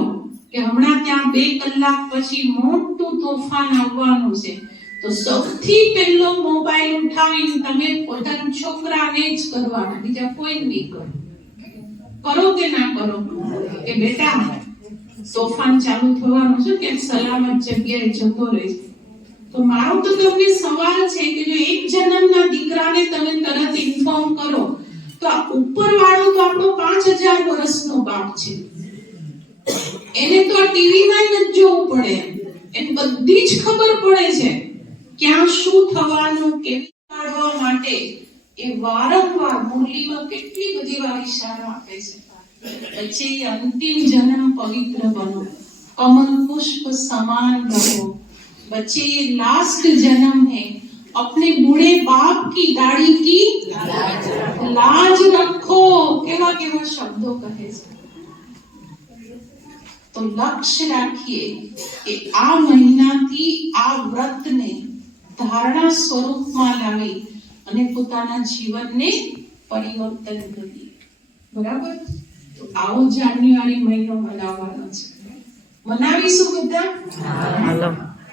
કે હમણાં ત્યાં 2 કલાક પછી મોટું તોફાન આવવાનું છે, તો સૌથી પહેલો મોબાઈલ ઉઠાવીને તમે પોતાના છોકરાને જ કરવાના, બીજા કોઈ નહીં કરો। કરો કે ના કરો કે બેટા તોફાન ચાલુ થવાનું છે, કે સલામત જગ્યાએ જતો રહેશે। તો મારો તો તમને સવાલ છે કે જો એક જન્મના દીકરાને તમે તરત ઇન્ફોર્મ કરો તો આ ઉપરવાળો તો આપણો 5000 વર્ષનો બાપ છે, એને તો આ ટીવીમાં જ જોવું પડે, એને બધી જ ખબર પડે છે ક્યાં શું થવાનું, કેવી કાઢવા માટે એ વારંવાર મુરલીમાં કેટલી બધી વાર ઇશારો આપે છે। बच्चे ये अंतिम जन्म पवित्र बनो, कमल पुष्प समान रहो। बच्चे ये लास्ट जन्म है, अपने बूढ़े बाप की दाढ़ी की लाज रखो। केवा केवा शब्दों कहे छे। तो लक्ष्य राखिए कि आ महीनाथी आ व्रत ने धारणा स्वरूप में लावी अने पोताना जीवन ने परिवर्तन करिए। बराबर? तो आओ जान्युआरी महीनो मनावવાનો છે, મનાવીશું બધા?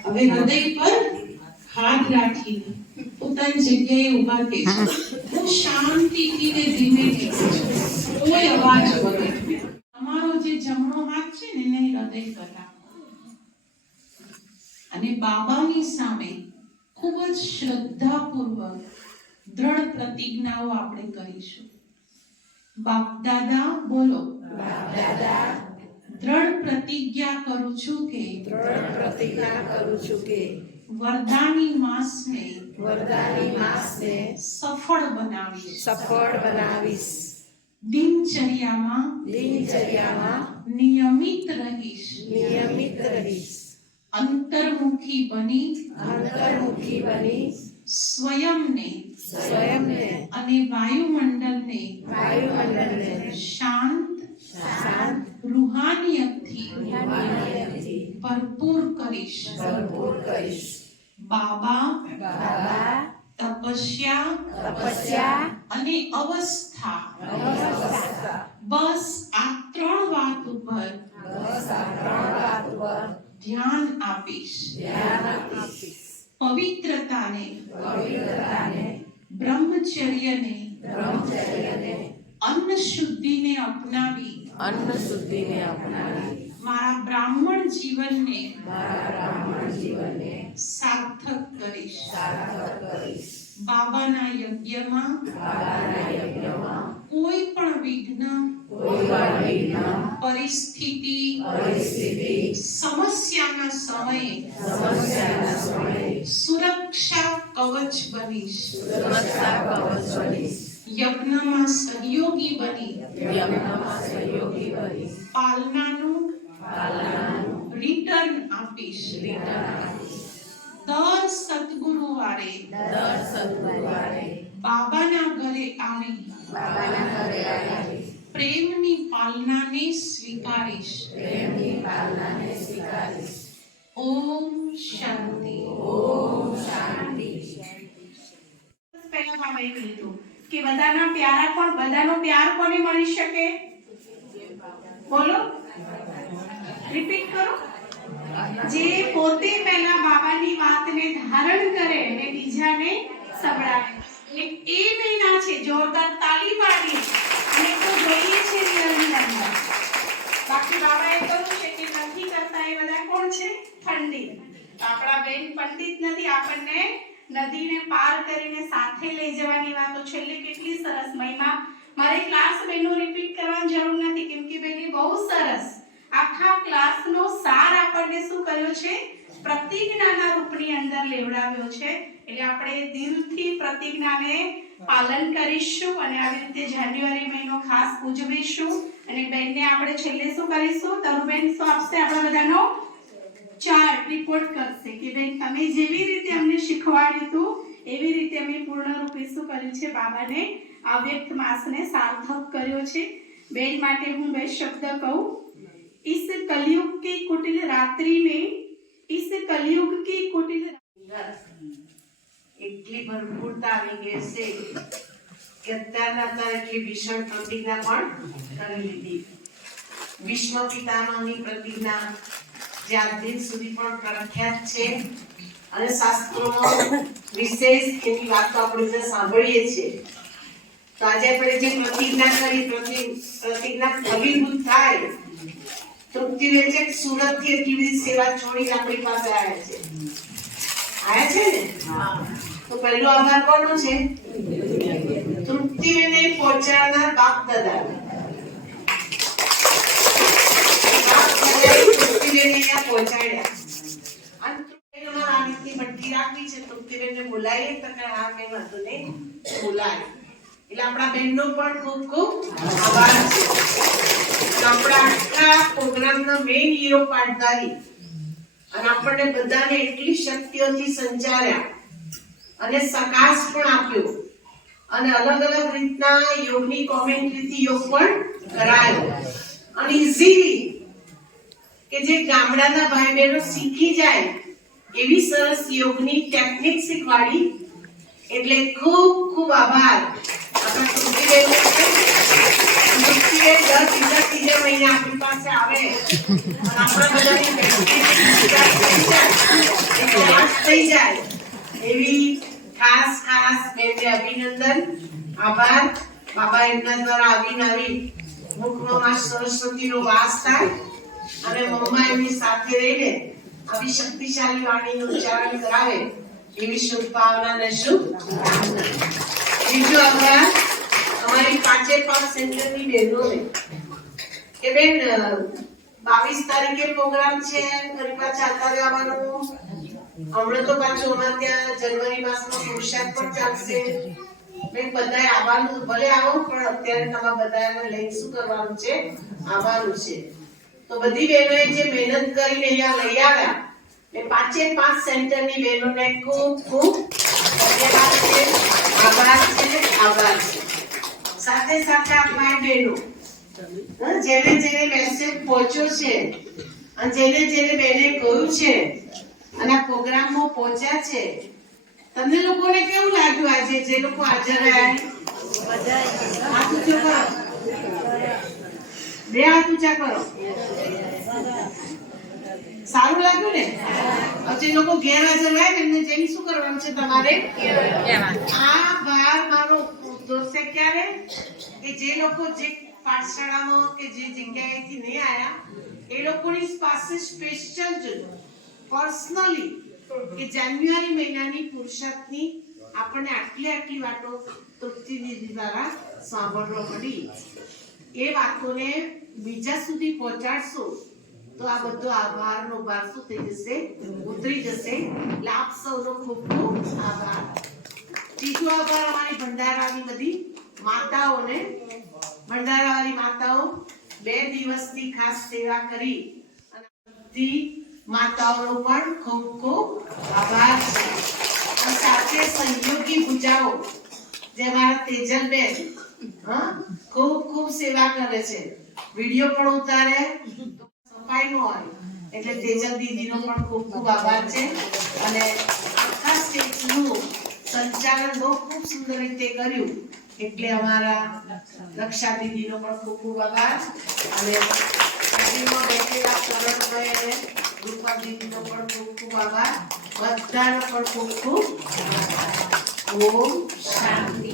હવે હૃદય પર હાથ રાખીને પોતાની જગ્યાએ ઊભા થઈશું, બહુ શાંતિથી ને ધીમેથી, કોઈ અવાજ વગર। તમારો જે જમણો હાથ છે ને એને હૃદય પર રાખો અને બાબાની સામે ખૂબ જ શ્રદ્ધાપૂર્વક દ્રઢ પ્રતિજ્ઞાઓ આપણે કરીશું। बाप दादा बोलो, बाप दादा दृढ़ प्रतिज्ञा करू छु के, दृढ़ प्रतिज्ञा करू छु के वरदानी मास ने सफल बनावीश। दिनचर्या में नियमित रहीश। अंतर्मुखी बनी स्वयं ने અને વાયુમંડળને શાંત રૂહાનિયતથી ભરપૂર કરીશ। બાબા તપસ્યા અને અવસ્થા, બસ આ 3 વાત ઉપર ધ્યાન આપીશ। પવિત્રતાને ब्रह्मचर्य ने अन्न शुद्धि ने अपनावी मारा ब्राह्मण जीवन ने सार्थक करीश। बाबा ना यज्ञ में कोई पण विघ्न परिस्थिति समस्या ना समये सुरक्षा कवच बनीश। यज्ञ में सहयोगी बनी पालनानु रिटर्न आपीश। दर सद्गुरुवारे बाबाना घरे आवी प्रेमनी पालना ने स्वीकारीश। ओम शांति। પહેલા બાબાએ કીધું કે બધાના પ્યારા કોણ, બધાનો પ્યાર કોને મળી શકે? બોલો, રિપીટ કરો। જે પોતે પહેલા બાબાની વાતને ધારણ કરે અને બીજાને સંભળાવે। એ મહિના છે, જોરદાર તાલી પાડી અને તો જોઈએ છે રિયલની અંદર। બાકી બાબાએ કહ્યું છે કે નથી કરતા એ બધા કોણ છે? ઠંડી। તો આપણા બેન પંડિત નથી, આપણને નદીને પાર કરીને સાથે લઈ જવાની વાતો છેલ્લે કેટલી સરસ મહિમા. મારે ક્લાસ બેનો રિપીટ કરવાની જરૂર નથી કેમ કે બેને બહુ સરસ આખા ક્લાસનો સાર આપણને શું કર્યો છે, પ્રતિજ્ઞાના રૂપની અંદર લેવડાવ્યો છે. એટલે આપણે દિલથી પ્રતિજ્ઞાને પાલન કરીશું અને આવી રીતે જાન્યુઆરી મહિનો ખાસ ઉજવીશું. અને બેનને આપણે છેલ્લે શું કરીશું, તરુબેન શું આપશે, આપણા બધાનો ચાર્ટ રિપોર્ટ કરશે કે બેન તમે જેવી રીતે અમને શીખવાડ્યું હતું એવી રીતે અમે પૂર્ણ રૂપે શું કર્યું છે, બાબાને અવ્યક્ત માસને સાર્થક કર્યો છે. બેન માટે હું બે શબ્દ કહું, इस कलयुग की कुटिल रात्रि में, इस कलयुग की कुटिल એટલી ભરપૂરતા આવી ગઈ છે કે અત્યારના એટલી ભીષણ પ્રતિજ્ઞા પણ કરી લીધી. ભીષ્મ પિતામહની પ્રતિજ્ઞા જે આજ દિન સુધી પણ પ્રખ્યાત છે અને શાસ્ત્રોમાં વિશેષ એની વાતો આપણે સાંભળીએ છીએ. તો આજે આપણે જે પ્રતિજ્ઞા કરી, પ્રતિજ્ઞા અભિભૂત થાય, તૃપ્તિ વેચે સુરત થી એટલી બધી સેવા છોડીને આપણી પાસે આવ્યા છે. આયા છે ને? તો પહેલો આભાર કોનો છે? તૃપ્તિને પહોંચાડનાર બાપ દાદા. તૃપ્તિને પહોંચાડ્યા. અને તૃપ્તિને આ રીતની ભટ્ટી રાખવી છે. તૃપ્તિને બોલાવીએ તો કે હા કઈ વાંધો નહીં, બોલાય. એટલે આપણા બહેનનો પણ ખૂબ ખૂબ આભાર છે. આપણા આખા પ્રોગ્રામના મેઇન હીરો પાટધારી અને આપણને બધાને એટલી શક્તિઓથી સંચાર્યા અને સકાશ પણ આપ્યો અને અલગ અલગ રીતના યોગની કોમેન્ટ્રીથી યોગ પણ કરાયો અને ઈઝીલી કે જે ગામડાના ભાઈ બહેનો શીખી જાય એવી સરસ યોગની ટેકનિક શીખવાડી. એટલે ખૂબ ખૂબ આભાર આપણા તૃપ્તિબેનનો છે. તૃપ્તિબેન દર ત્રીજા મહિને આપણી પાસે આવે અને આપણા બધાની થઈ જાય એવી ખાસ બેનને અભિનંદન, આભાર. બાબા એમના દ્વારા આવી મુખમાં સરસ્વતીનો વાસ થાય અને મમ્મા એમની સાથે રહીને આવી શક્તિશાળી વાણીનું ઉચ્ચારણ કરાવે એવી શુભ ભાવના ને શુભ. બીજો આભાર અમારી 5 સેન્ટરની બહેનોને કે બેન 22 તારીખે પ્રોગ્રામ છે, ફરી પાછા ચાલતા જવાનું. હમણાં તો પાછું અમારે ત્યાં જનવરી માસમાં પુરુષાર્થ પણ ચાલશે. બેન બધાએ આવવાનું, ભલે આવો પણ અત્યારે તમારા બધાને લઈને શું કરવાનું છે, આવવાનું છે. તો બધી બહેનોએ જે મહેનત કરીને અહીંયા લઈ આવ્યા એ 5 સેન્ટરની બહેનોને ખૂબ ખૂબ ધન્યવાદ છે, આભાર છે. સાથે સાથે આ ભાઈ બહેનો જેને મેસેજ પહોંચ્યો છે અને જેને બેને કહ્યું છે અને આ પ્રોગ્રામમાં પહોંચ્યા છે, તમને લોકોને કેવું લાગ્યું આજે જે લોકો હાજર રહ્યા? હાથ ઊંચો કરો, બે હાથ ઊંચા કરો. સારું લાગ્યું ને? જે લોકો ગેરહાજર રહ્યા એમને જઈને શું કરવાનું છે તમારે? આ ભાર મારો ઉદ્દેશ્ય ક્યારે કે જે લોકો જે પાઠશાળામાં કે જે જગ્યાએથી નહીં આવ્યા એ લોકોની પાસે સ્પેશિયલ પર્સનલી કે જાન્યુઆરી મહિનાની પુરુષાર્થની આપણને આટલી વાતો તૃપ્તિ દીદી દ્વારા સાંભળવા મળી. એ વાતોને બીજા સુધી પહોંચાડશો તો આ બધો આભારનો ભાર શું થઈ જશે, ઉતરી જશે. લાભ સૌનો ખૂબ ખૂબ આભાર. ત્રીજો આભાર અમારી ભંડારાની બધી માતાઓને. ભંડારાવાળી માતાઓ 2 દિવસથી ખાસ સેવા કરી અને બધી માતાઓનો પણ ખૂબ ખૂબ આભાર છે. અને સાથે સહયોગી ભુજાઓ જે મારા તેજલબેન ખૂબ ખૂબ સેવા કરે છે, વિડીયો પણ ઉતારે, સફાઈનું હોય એટલે તેજલ દીદીનો પણ ખૂબ ખૂબ આભાર છે. અને આખા સ્ટેજનું સંચાલન બહુ ખૂબ સુંદર રીતે કર્યું એટલે અમારા રક્ષા દીદીનો પણ ખૂબ ખૂબ આભાર. અને દીદીમાં બેઠેલા સરળભાઈ અને રૂપા દીદીનો પણ ખૂબ ખૂબ આભાર. બધાનો પણ ખૂબ ખૂબ આભાર. ઓમ શાંતિ.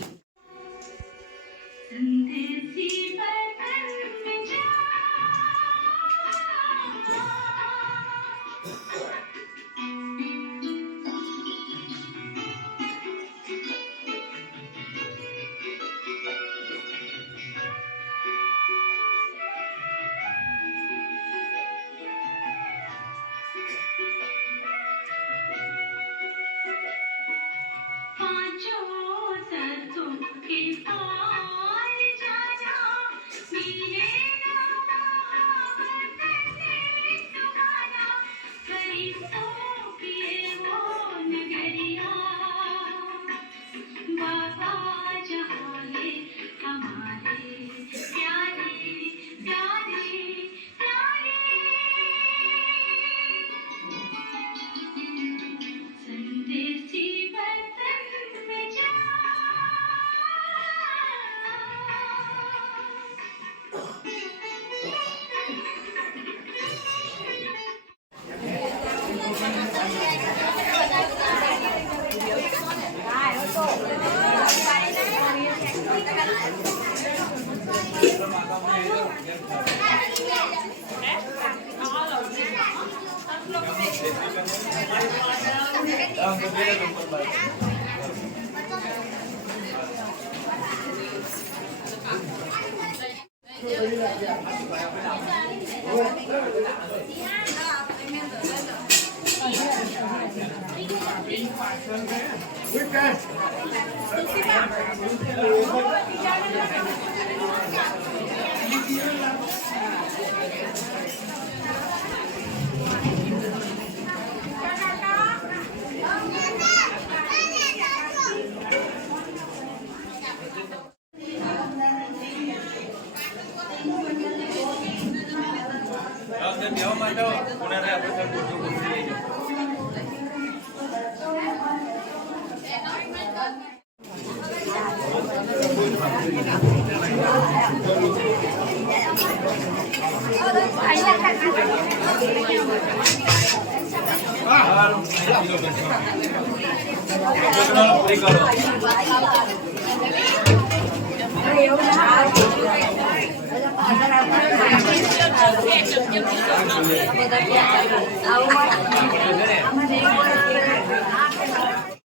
આવું